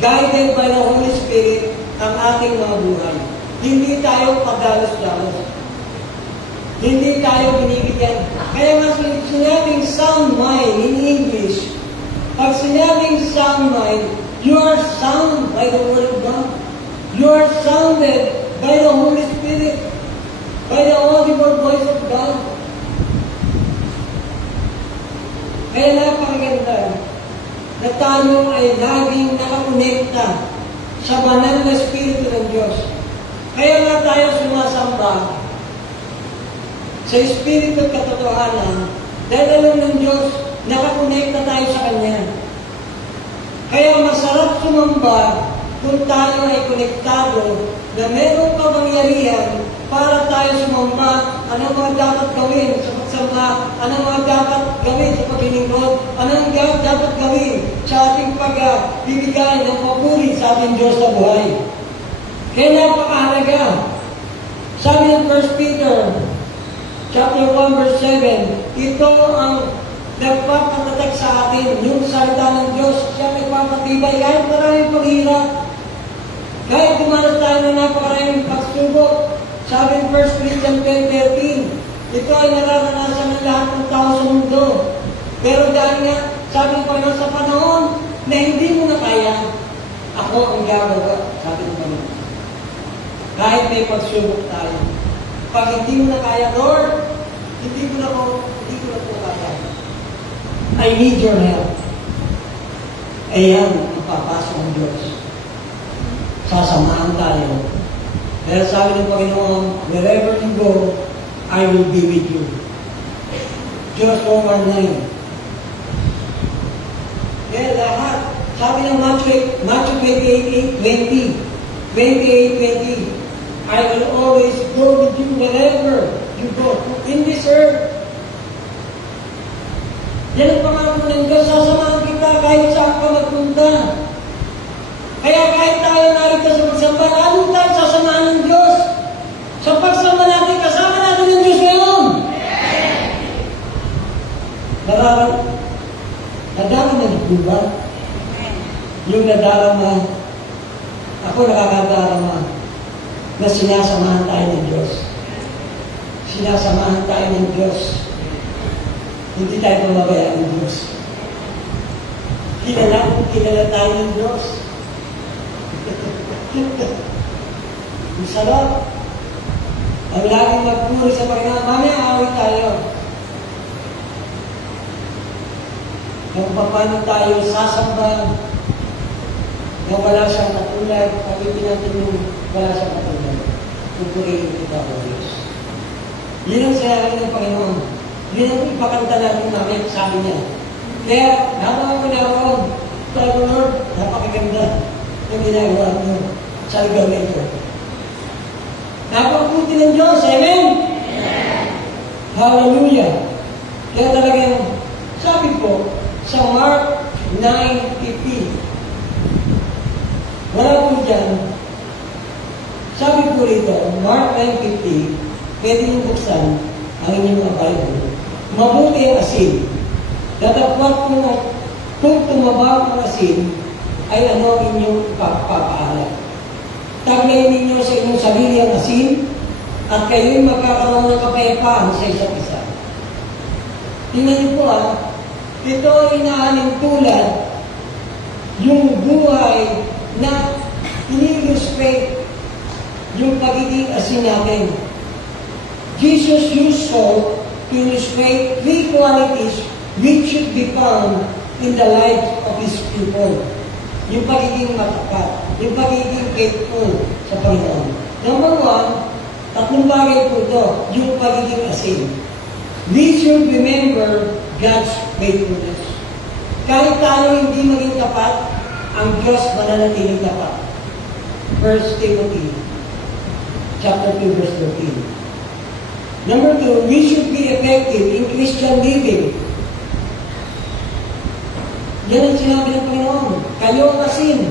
Guided by the Holy Spirit ang ating mga buhay. Hindi tayo pagdalos-dalos. Hindi tayo binibigyan. Kaya nga sinabing sound mind in English, pag sinabing sound mind, you are sound by the Word of God. You are sounded by the Holy Spirit, by the audible voice of God. Kaya napakaganda na tayo ay laging nakakonekta sa banal na Espiritu ng Diyos. Kaya nga tayo sumasamba sa Espiritu at katotohanan dahil alam ng Diyos, nakakonekta tayo sa Kanya. Kaya masarap sumamba kung tayo ay konektado na merong kapangyarihan para tayo sumamba, anong mga dapat gawin sa pagsamba, anong mga dapat gawin sa paglilingkod, anong dapat gawin sa ating pagbibigay ng papuri sa ating Diyos na buhay. Kaya napakahalaga. Sabi ng 1 Peter chapter 1 verse 7, ito ang nagpapatatag sa atin, yung salita ng Diyos, siya nagpapatibay kahit maraming paghirap, kahit dumanas tayo na napakaraming pagsubok. Sabi ng 1 Corinthians 10:13, ito ay nararanasan ng lahat ng tao sa mundo. Pero dahil nga, sabi ng Panginoon, sa panahon na hindi mo na kaya, ako ang gagawa, sabi ng Panginoon. Kahit may pagsubok tayo. Pag hindi mo na kaya, Lord, hindi ko na po kaya. I need your help. Ayan, ipapasok ng Diyos. Sasamahan tayo. Kaya sabi ng Panginoon, wherever you go, I will be with you. Diyos 1:9. Kaya lahat, sabi ng Matthew 28:20, 28:20, I will always go with you wherever you go. In this earth, yan ang pangako ng Diyos, sasamahan kita kahit saan ka magpunta. Kaya kahit tayo narito sa pagsamba, lalo tayo sasamahan ng Diyos. Sa pagsamba natin, kasama natin ng Diyos ngayon. Nadarama na po ba? Yung nadarama, ako nakakadarama na sinasamahan tayo ng Diyos. Sinasamahan tayo ng Diyos. Hindi tayo pamabayaan ng Diyos. Kilala tayo ng Diyos. Ang sarap. Ang laging magpuri sa Panginoon. Mamaya awit tayo. Kung paano tayo sasamba na wala siyang katulad, pagitin natin yung wala siyang katulad. Pupurihin kita o Diyos. Yun ang sinabi ng Panginoon. Yun ang ipakanta natin namin, sabi niya. Kaya, napakakunawag, sabi ko, Lord, napakaganda yung ginagawa mo sa lugar na ito. Napakabuti ng Diyos, amen? Hallelujah! Kaya talagang, sabi ko, sa Mark 9:50, wala po dyan, sabi po rito, Mark 9:50, pwede yung buksan ang inyong mga Bible. Mabuti ang asin. Datapwat po kung tumaba ang asin, ay ano ang inyong papaalam. Taglay ninyo sa inyong sarili ang asin, at kayo'y magkakaroon ng kapayapaan sa isa't isa. Tingnan niyo po ito ay inaaling tulad yung buhay na ini-illustrate yung pagiging asin natin. Jesus used salt to illustrate three qualities which should be found in the life of His people. Yung pagiging matapat, yung pagiging faithful sa Panginoon. Number one, tatlong bagay po ito, yung pagiging asin. We should remember God's faithfulness. Kahit tayo hindi maging tapat, ang Diyos mananatiling tapat. 1 Timothy chapter 2 verse 13. Number two, we should be effective in Christian living. Yan ang sinabi ng Panginoon. Kayo ang asin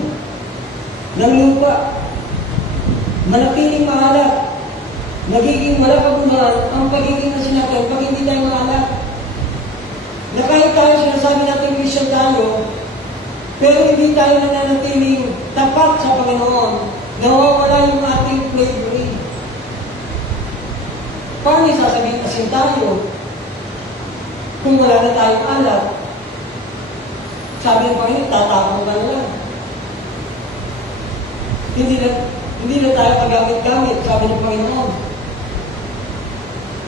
ng lupa. Manatiling maalat. Nagiging malakabuhan ang pagiging asin natin pag hindi tayo maalat. Na kahit tayo sinasabi natin Christian tayo, pero hindi tayo nananatiling tapat sa Panginoon, nawawala yung ating flavoring. Paano sasabihin asin tayo kung wala na tayong alat? Sabi ng Panginoon, tatapon ka na lang. Hindi na tayo pagamit-gamit, sabi ng Panginoon.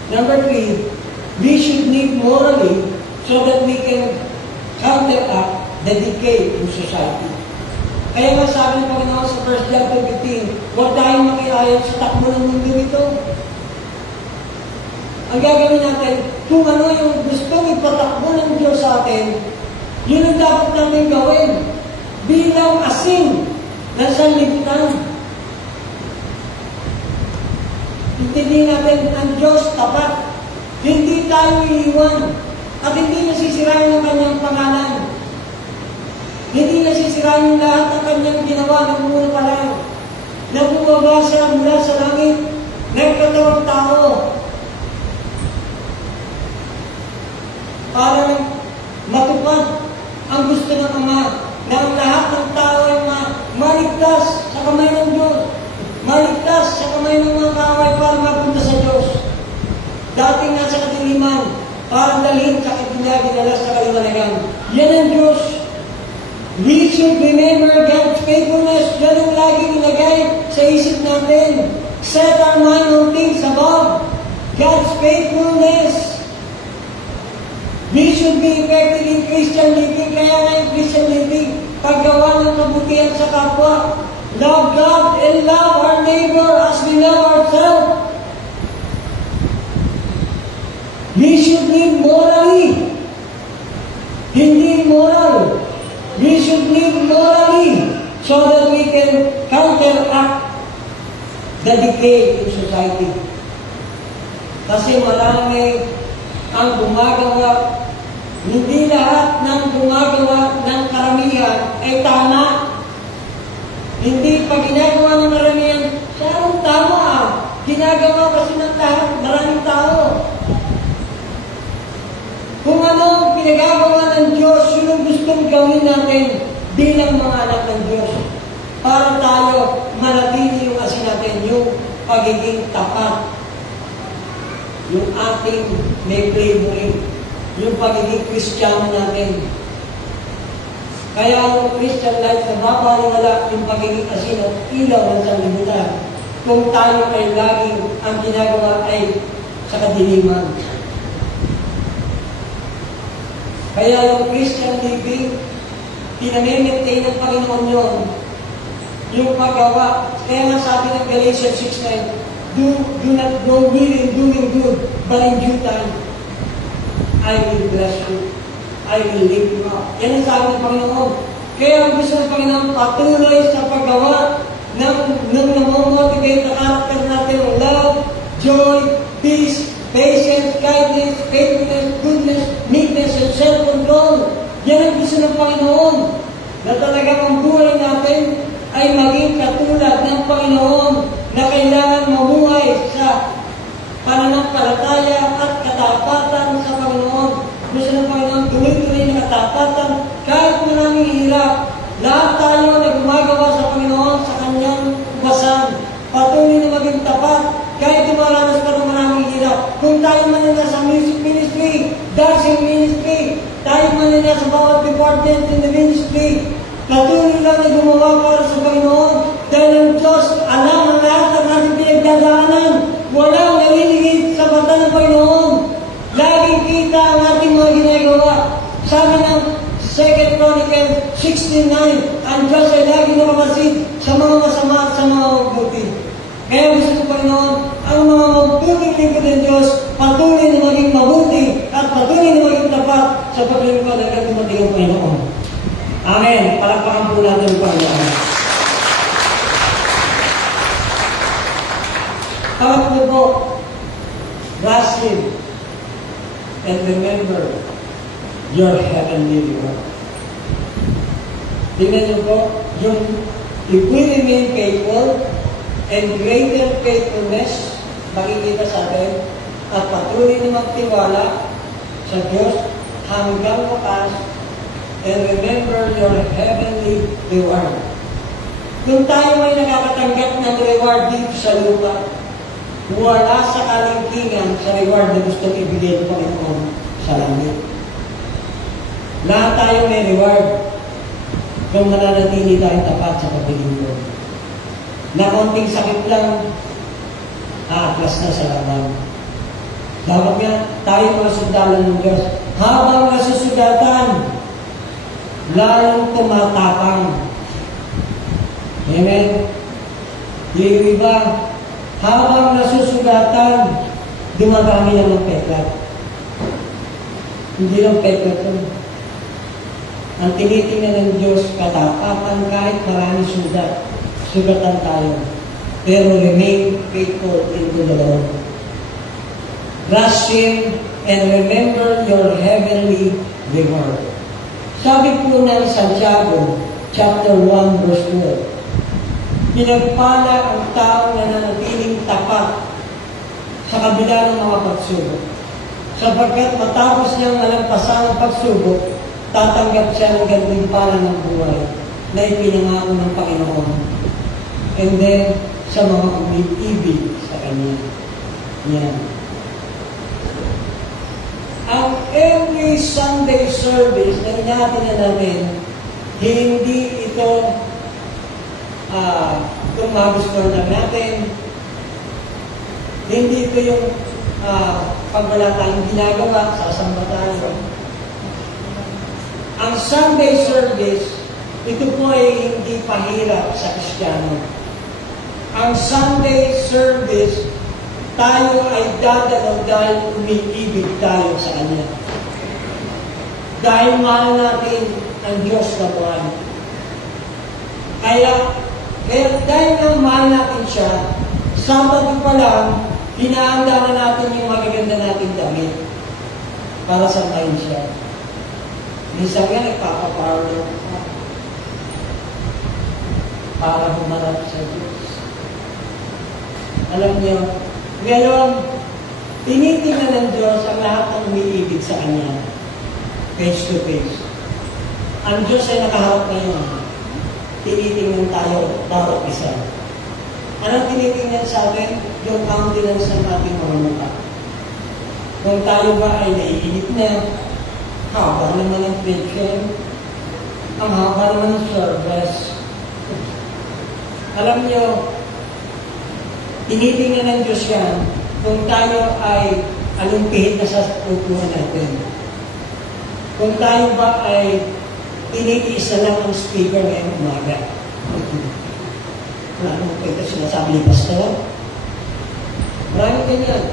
Number 3, we should live morally so that we can counteract the decay in society. Kaya nga sabi ng Panginoon sa 1 John 15, huwag tayong makiayon sa takbo ng mundo ito. Ang gagawin natin, kung ano yung gustong ipatakbo ng Diyos sa atin, yun ang dapat natin gawin bilang asin na sanlibutan. Intindihin natin ang Diyos tapat. Hindi tayo iiwan at hindi nasisirain ang kanyang pangalan. Hindi nasisirain yung lahat ng kanyang ginawa ng muna pa lang. Nabumaba siya mula sa langit, nagkatawang tao. Para matupad ang gusto ng Ama na ang lahat ng tao ay maligtas sa kamay ng Diyos. Maligtas sa kamay ng mga kaaway para mapunta sa Diyos. Dating nasa kadiliman, para dalhin sa kinaginalas sa kaliwanagan. Yan ang Diyos. We should remember God's faithfulness. Yan ang laging ilagay sa isip natin. Set our mind on things above. God's faithfulness. We should be effective in Christian living. Kaya nga yung Christian living, paggawa ng kabutihan sa kapwa. Love God and love our neighbor as we love ourselves. We should live morally. Hindi immoral. We should live morally so that we can counteract the decay in society. Kasi marami ang gumagawa, hindi lahat ng gumagawa ng karamihan ay tama. Hindi pa ginagawa ng karamihan, siya ang tama. Ginagawa kasi ng lahat, maraming tao. Kung ano pinagagawa ng Diyos, yun ang gustong gawin natin bilang mga anak ng Diyos. Para tayo manatili yung asin natin, yung pagiging tapat. Yung ating may flavoring, yung pagiging Kristiyano natin. Kaya yung Christian life na mapalingala yung pagiging asin at ilaw ng sanlibutan. Kung tayo ay laging ang ginagawa ay sa kadiliman. Kaya yung Christian living, pinamimaintain ng Panginoon yun. Yung paggawa. Kaya nga sabi ng Galatians 6:9, do not grow weary in doing good, but in due time, I will bless you. I will lift you up. Yan ang sabi ng Panginoon. Kaya ang gusto ng Panginoon, patuloy sa paggawa ng namomotivate na karakter natin ng love, joy, peace, patience, kindness, faithfulness, goodness, meekness, and self-control. Yan ang gusto ng Panginoon. Na talagang ang buhay natin ay maging katulad ng Panginoon na kailangan mamuhay sa pananampalataya at katapatan sa Panginoon. Gusto ng Panginoon tuloy-tuloy na katapatan kahit maraming hirap. Lahat tayo na gumagawa sa Panginoon sa kanyang basan. Patuloy na maging tapat kahit dumaranas pa ng maraming hirap. Kung tayo manila sa music ministry, dancing ministry, tayo manila sa bawat department in the ministry, patuloy lang na gumawa para sa Panginoon dahil ang Diyos alam ang lahat ng ating pinagdadaanan. Walang naliligid sa mata ng Panginoon. Laging kita ang ating mga ginagawa. Sabi ng 2 Chronicles 16:9, ang Diyos ay laging nakapasid sa mga masama at sa mga mabuti. Kaya gusto ng Panginoon, ang mga magtuling lingkod ng Diyos, patuloy na maging mabuti at patuloy na maging tapat sa paglingkod hanggang dumating ang Panginoon. Amen. Palakpakan po natin ang Panginoon. Pangatlo po, gossip and remember your heavenly reward. Tingnan niyo po, yung if we remain faithful and greater faithfulness, makikita sa atin, at patuloy na magtiwala sa Diyos hanggang wakas, and remember your heavenly reward. Kung tayo ay nakakatanggap ng reward dito sa lupa, wala sa kalingkingan sa reward na gusto ibigay ng Panginoon sa langit. Lahat tayo may reward kung mananatili tayo tapat sa paglilingkod. Na konting sakit lang, aaklas na sa laban. Dapat nga, tayo mga sundalo ng Diyos, habang nasusugatan, lalong tumatapang. Amen? Yung iba, habang nasusugatan, dumagami lang ng peklat. Hindi lang peklat ito. Ang tinitingnan ng Diyos, katapatan kahit marami sugat. Sugatan tayo. Pero remain faithful into the Lord. Trust Him and remember your heavenly reward. Sabi po ng Santiago, chapter 1, verse 12, pinagpala ang taong nananatiling tapat sa kabila ng mga pagsubok. Sapagkat matapos niyang malampasan ang pagsubok, tatanggap siya ng gantimpala ng buhay na ipinangako ng Panginoon. And then, sa mga umibig sa Kanya. Yan. Ang every Sunday service na inatin na namin, hindi ito kung magustuhan lang natin, hindi ito yung pag wala tayong ginagawa, sasamba tayo. Ang Sunday service, ito po ay hindi pahirap sa Kristiyano. Ang Sunday service, tayo ay dadalaw dahil umiibig tayo sa Kanya. Dahil mahal natin ang Diyos na buwan. Kaya dahil nang mahal natin siya, Sabado pa lang, hinahanda na natin yung magaganda nating damit para santayin siya. Minsan nga, nagpapaparlo para humarap sa Diyos. Alam niyo, ngayon, tinitingnan ng Diyos ang lahat ng umiibig sa Kanya, face to face. Ang Diyos ay nakaharap ngayon. Tinitingnan tayo, bawat isa. Anong tinitingnan sa atin? Yung countenance ng ating mga mukha. Kung tayo ba ay naiinip na, haba naman ang preacher, ang haba naman ang service. Alam niyo, tinitingnan ng Diyos yan kung tayo ay alumpihit na sa upuan natin. Kung tayo ba ay tinitis na lang ang speaker ngayong umaga. Ano po ito sinasabi ni Pastor? Maraming ganyan.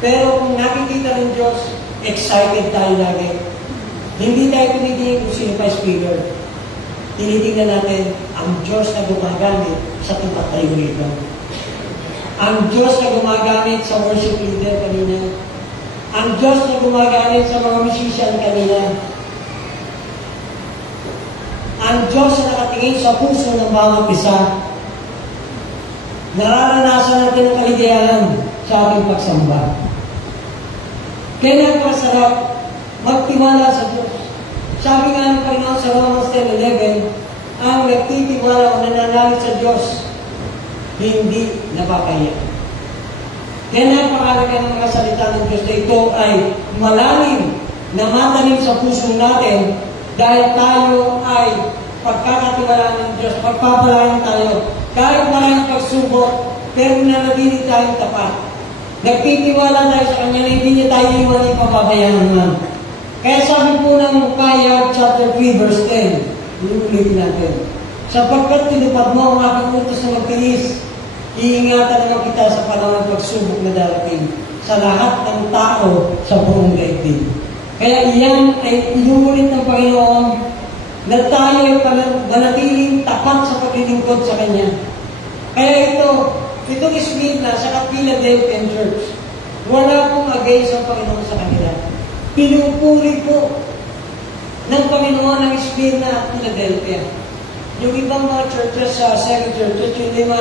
Pero kung nakikita ng Diyos, excited tayo lagi. Hindi tayo tinitingin kung sino pa speaker. Tinitingnan natin ang Diyos na gumagamit sa tupat tayo rito. Ang Diyos na gumagamit sa worship leader kanina. Ang Diyos na gumagamit sa mga musician kanina. Ang Diyos na nakatingin sa puso ng bawat isa. Nararanasan natin ang kaligayahan sa ating pagsamba. Kaya napakasarap magtiwala sa Diyos. Sabi nga ng Panginoon sa Romans 10:11, ang nagtitiwala o nananalig sa Diyos, hindi napapahiya. Kaya napakalaga ng mga salita ng Diyos na ito ay malalim na matalim sa puso natin dahil tayo ay pagkakatiwalaan ng Diyos, pagpapalain tayo. Kahit maraming pagsubok, pero nanatili tayong tapat. Nagtitiwala tayo sa Kanya na hindi niya tayo iwan ipapabayaan naman. Kaya sabi po ng Payag chapter 3 verse 10, iulit natin, sapagkat tinupad mo ang aking utos na magtiis, iingatan naman kita sa panahon ng pagsubok na darating sa lahat ng tao sa buong daigdig. Kaya iyan ay inuulit ng Panginoon na tayo ay manatiling tapat sa paglilingkod sa Kanya. Kaya itong Smyrna sa Philadelphia Church, wala pong against ang Panginoon sa kanila. Pinupuri po ng Panginoon ang Smyrna at Philadelphia. Yung ibang mga churches sa second churches, yung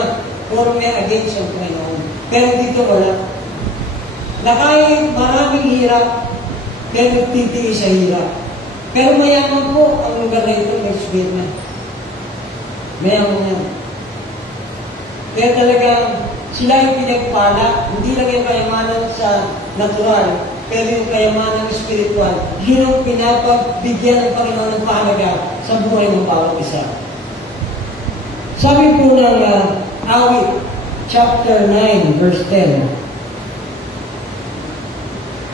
puro may against ang Panginoon. Pero dito wala. Na kahit maraming hirap, pero nagtitiis sa hirap. Pero mayaman po ang lugar na ito, may Smyrna. Mayaman yan. Kaya talagang sila yung pinagpala, hindi lang yung kayamanan sa natural, pero yung kayamanan spiritual, yun ang pinapagbigyan ng Panginoon ng pahalaga sa buhay ng bawat isa. Sabi po ng Awit, chapter 9, verse 10,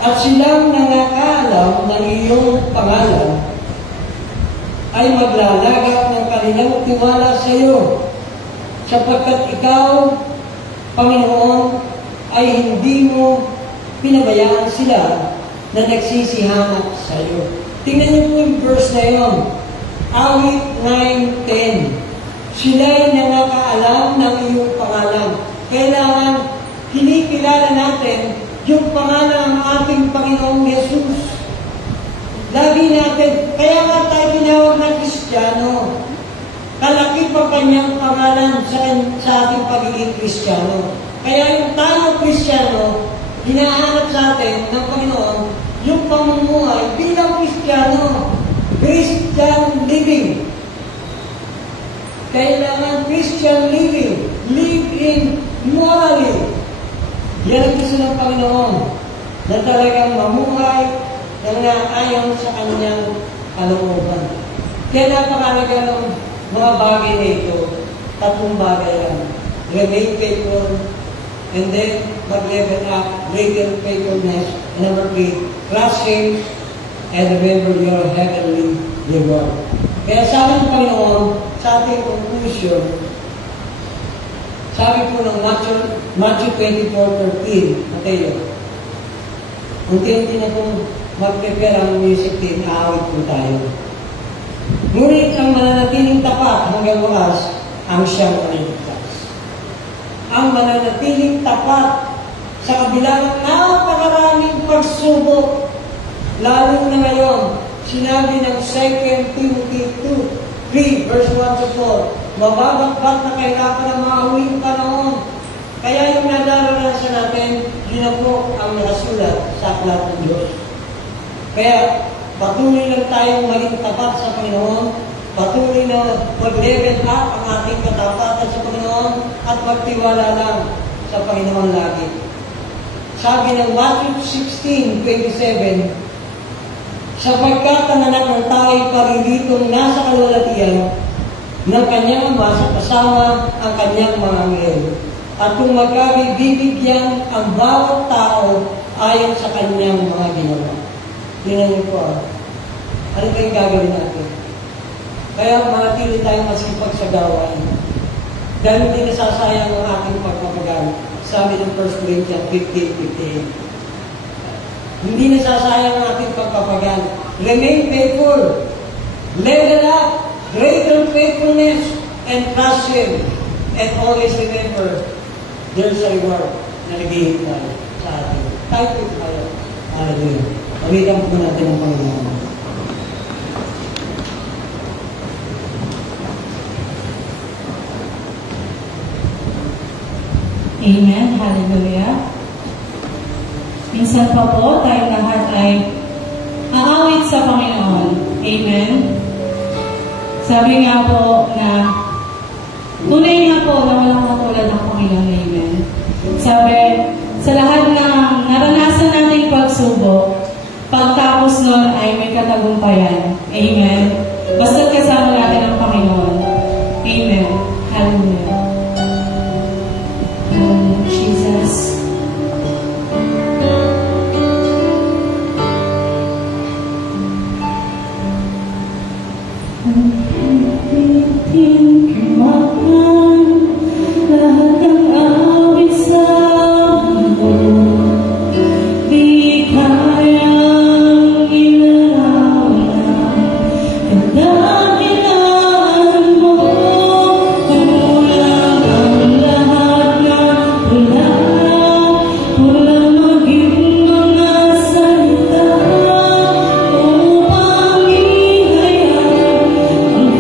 at silang nangakaalam ng iyong pangalan ay maglalagak ng kanilang tiwala sa iyo, sapagkat ikaw, Panginoon, ay hindi mo pinabayaan sila na nagsisihanap sa iyo. Tingnan niyo po yung verse na yun. Awit 9:10. Sila'y nakakaalam ng iyong pangalan. Kailangan kinikilala natin yung pangalan ng ating Panginoong Jesus. Lagi natin, kaya nga tayo tinawag na Kristiyano. Kalaki pa kanyang pangalan sa ating pagiging Kristiyano. Kaya yung tayo Kristiyano, hinahanap sa atin ng Panginoon yung pamumuhay bilang Kristiyano. Christian living. Kailangan Christian living. Live in morally. Yan ang gusto ng Panginoon. Na talagang mamuhay na naayon sa kanyang kalooban. Kaya napakalaga ng mga bagay na ito, tatlong bagay lang. Remain faithful, and then mag-level up, greater faithfulness. And number 3, trust Him, and remember your heavenly reward. Kaya sabi ng Panginoon, sa ating conclusion, sabi po ng Matthew 24:13, Mateo, unti-unti na pong mag-prepare ang music team, aawit po tayo. Ngunit ang mananatiling tapat hanggang wakas, ang siyang maniligtas. Ang mananatiling tapat sa kabila ng napakaraming pagsubok, lalo na ngayon, sinabi ng 2 Timothy 3, verse 1-4, mababagbat na kailangan ng mga huling panahon. Kaya yung nadaranasan natin, yun na po ang nakasulat sa aklat ng Diyos. Kaya, patuloy lang tayong maging tapat sa Panginoon, patuloy na mag-level up ang ating katapatan sa Panginoon, at magtiwala lang sa Panginoon lagi. Sabi ng Matthew 16:27, sapagkat ang anak ng tao ay pariritong nasa kalwalatian ng kanyang ama sa kasama ang kanyang mga anghel. At kung magkabibigyan ang bawat tao ayon sa kanyang mga ginawa. Tingnan niyo po. Ano kayong gagawin natin? Kaya manatili tayong masipag sa gawain. Dahil hindi nasasayang ang ating pagpapagal. Sabi ng 1 Corinthians 15:58. Hindi nasasayang ang ating pagpapagal. Remain faithful. Level up. Greater faithfulness and trust Him. And always remember, there's a reward na naghihintay sa atin. Tayo po tayo. Hallelujah. Pawitan po natin ang Panginoon. Amen. Hallelujah. Minsan pa po, tayong lahat ay aawit sa Panginoon. Amen. Sabi nga po na tunay nga po na walang katulad ng Panginoon. Amen. Sabi, sa lahat ng naranasan nating pagsubok, pagtapos nun ay may katagumpayan. Amen. Basta't kasama natin ang Panginoon. Amen. Hallelujah. Jesus. Lahat ng awit sa mundo, di kayang ilarawan ang dahilan mo. Kulang ang lahat ng kulang maging mga salita upang ihayag ang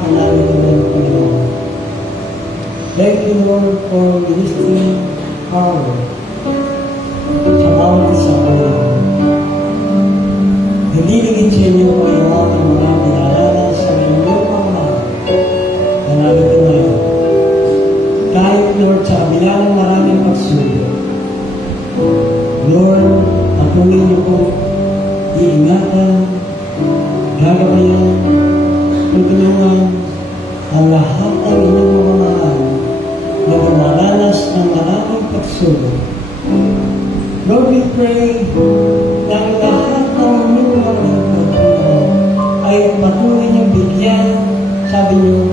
na namin naman, Panginoon. Thank you, Lord, for ministering power sa bawat isa, Panginoon. Naliligid sa inyo, Panginoon, ang mga pinaalala sa inyong mga na narito ngayon. Kahit, Lord, sa kabila ng maraming pagsubok, Lord, patuloy niyo po iingatan, gagabayan, tutulungan ang lahat ng inyong mga mahal na dumaranas ng maraming pagsubok. Lord, we pray na ang lahat ng inyong mga lingkod ay patuloy niyong bigyan, sabi niyo,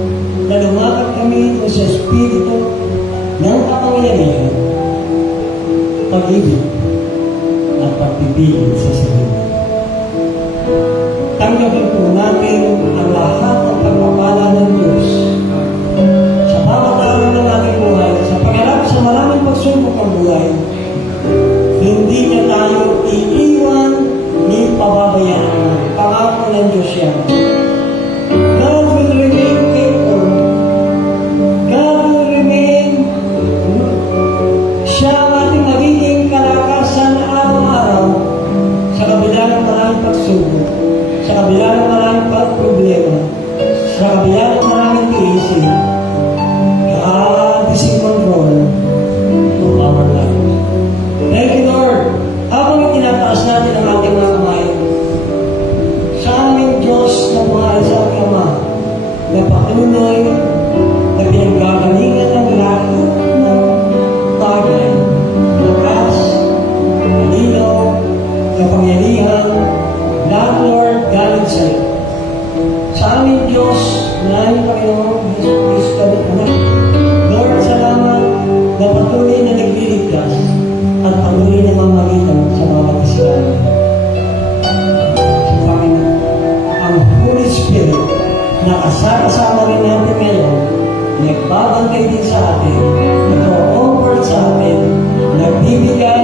na lumakad kami ito sa Espiritu ng kapangyarihan, pag-ibig at pagpipigil sa sarili. Tanggapin po natin ang lahat ng pagpapala ng Diyos sa bawat araw ng ating buhay, sa pagharap sa maraming pagsubok ng buhay. Hindi niya tayo iiwan ni pababayaan. Pangako ng Diyos yan. God will remain faithful. God will remain. Siya ang ating magiging kalakasan araw-araw sa kabila ng maraming pagsubok, sa kabila ng maraming problema, sa kabila ng maraming tiisin. God is in control of our life. Thank you, Lord. Habang itinataas natin ang ating mga kamay, sa aming Diyos na mahal sa aming Ama, na patuloy na pinanggagalingan ng lahat ng bagay, lakas, malinaw, kapangyarihan, lahat, Lord, galing sa iyo. Sa aming Diyos na aming Panginoon, Jesus Cristo ng Anak, Lord, salamat na patuloy na nagliligtas at patuloy na mamagitan sa mga Israel. Sa Panginoon, ang Holy Spirit na kasama rin natin ngayon, nagbabantay din sa atin, nag-o-offer sa atin, nagbibigay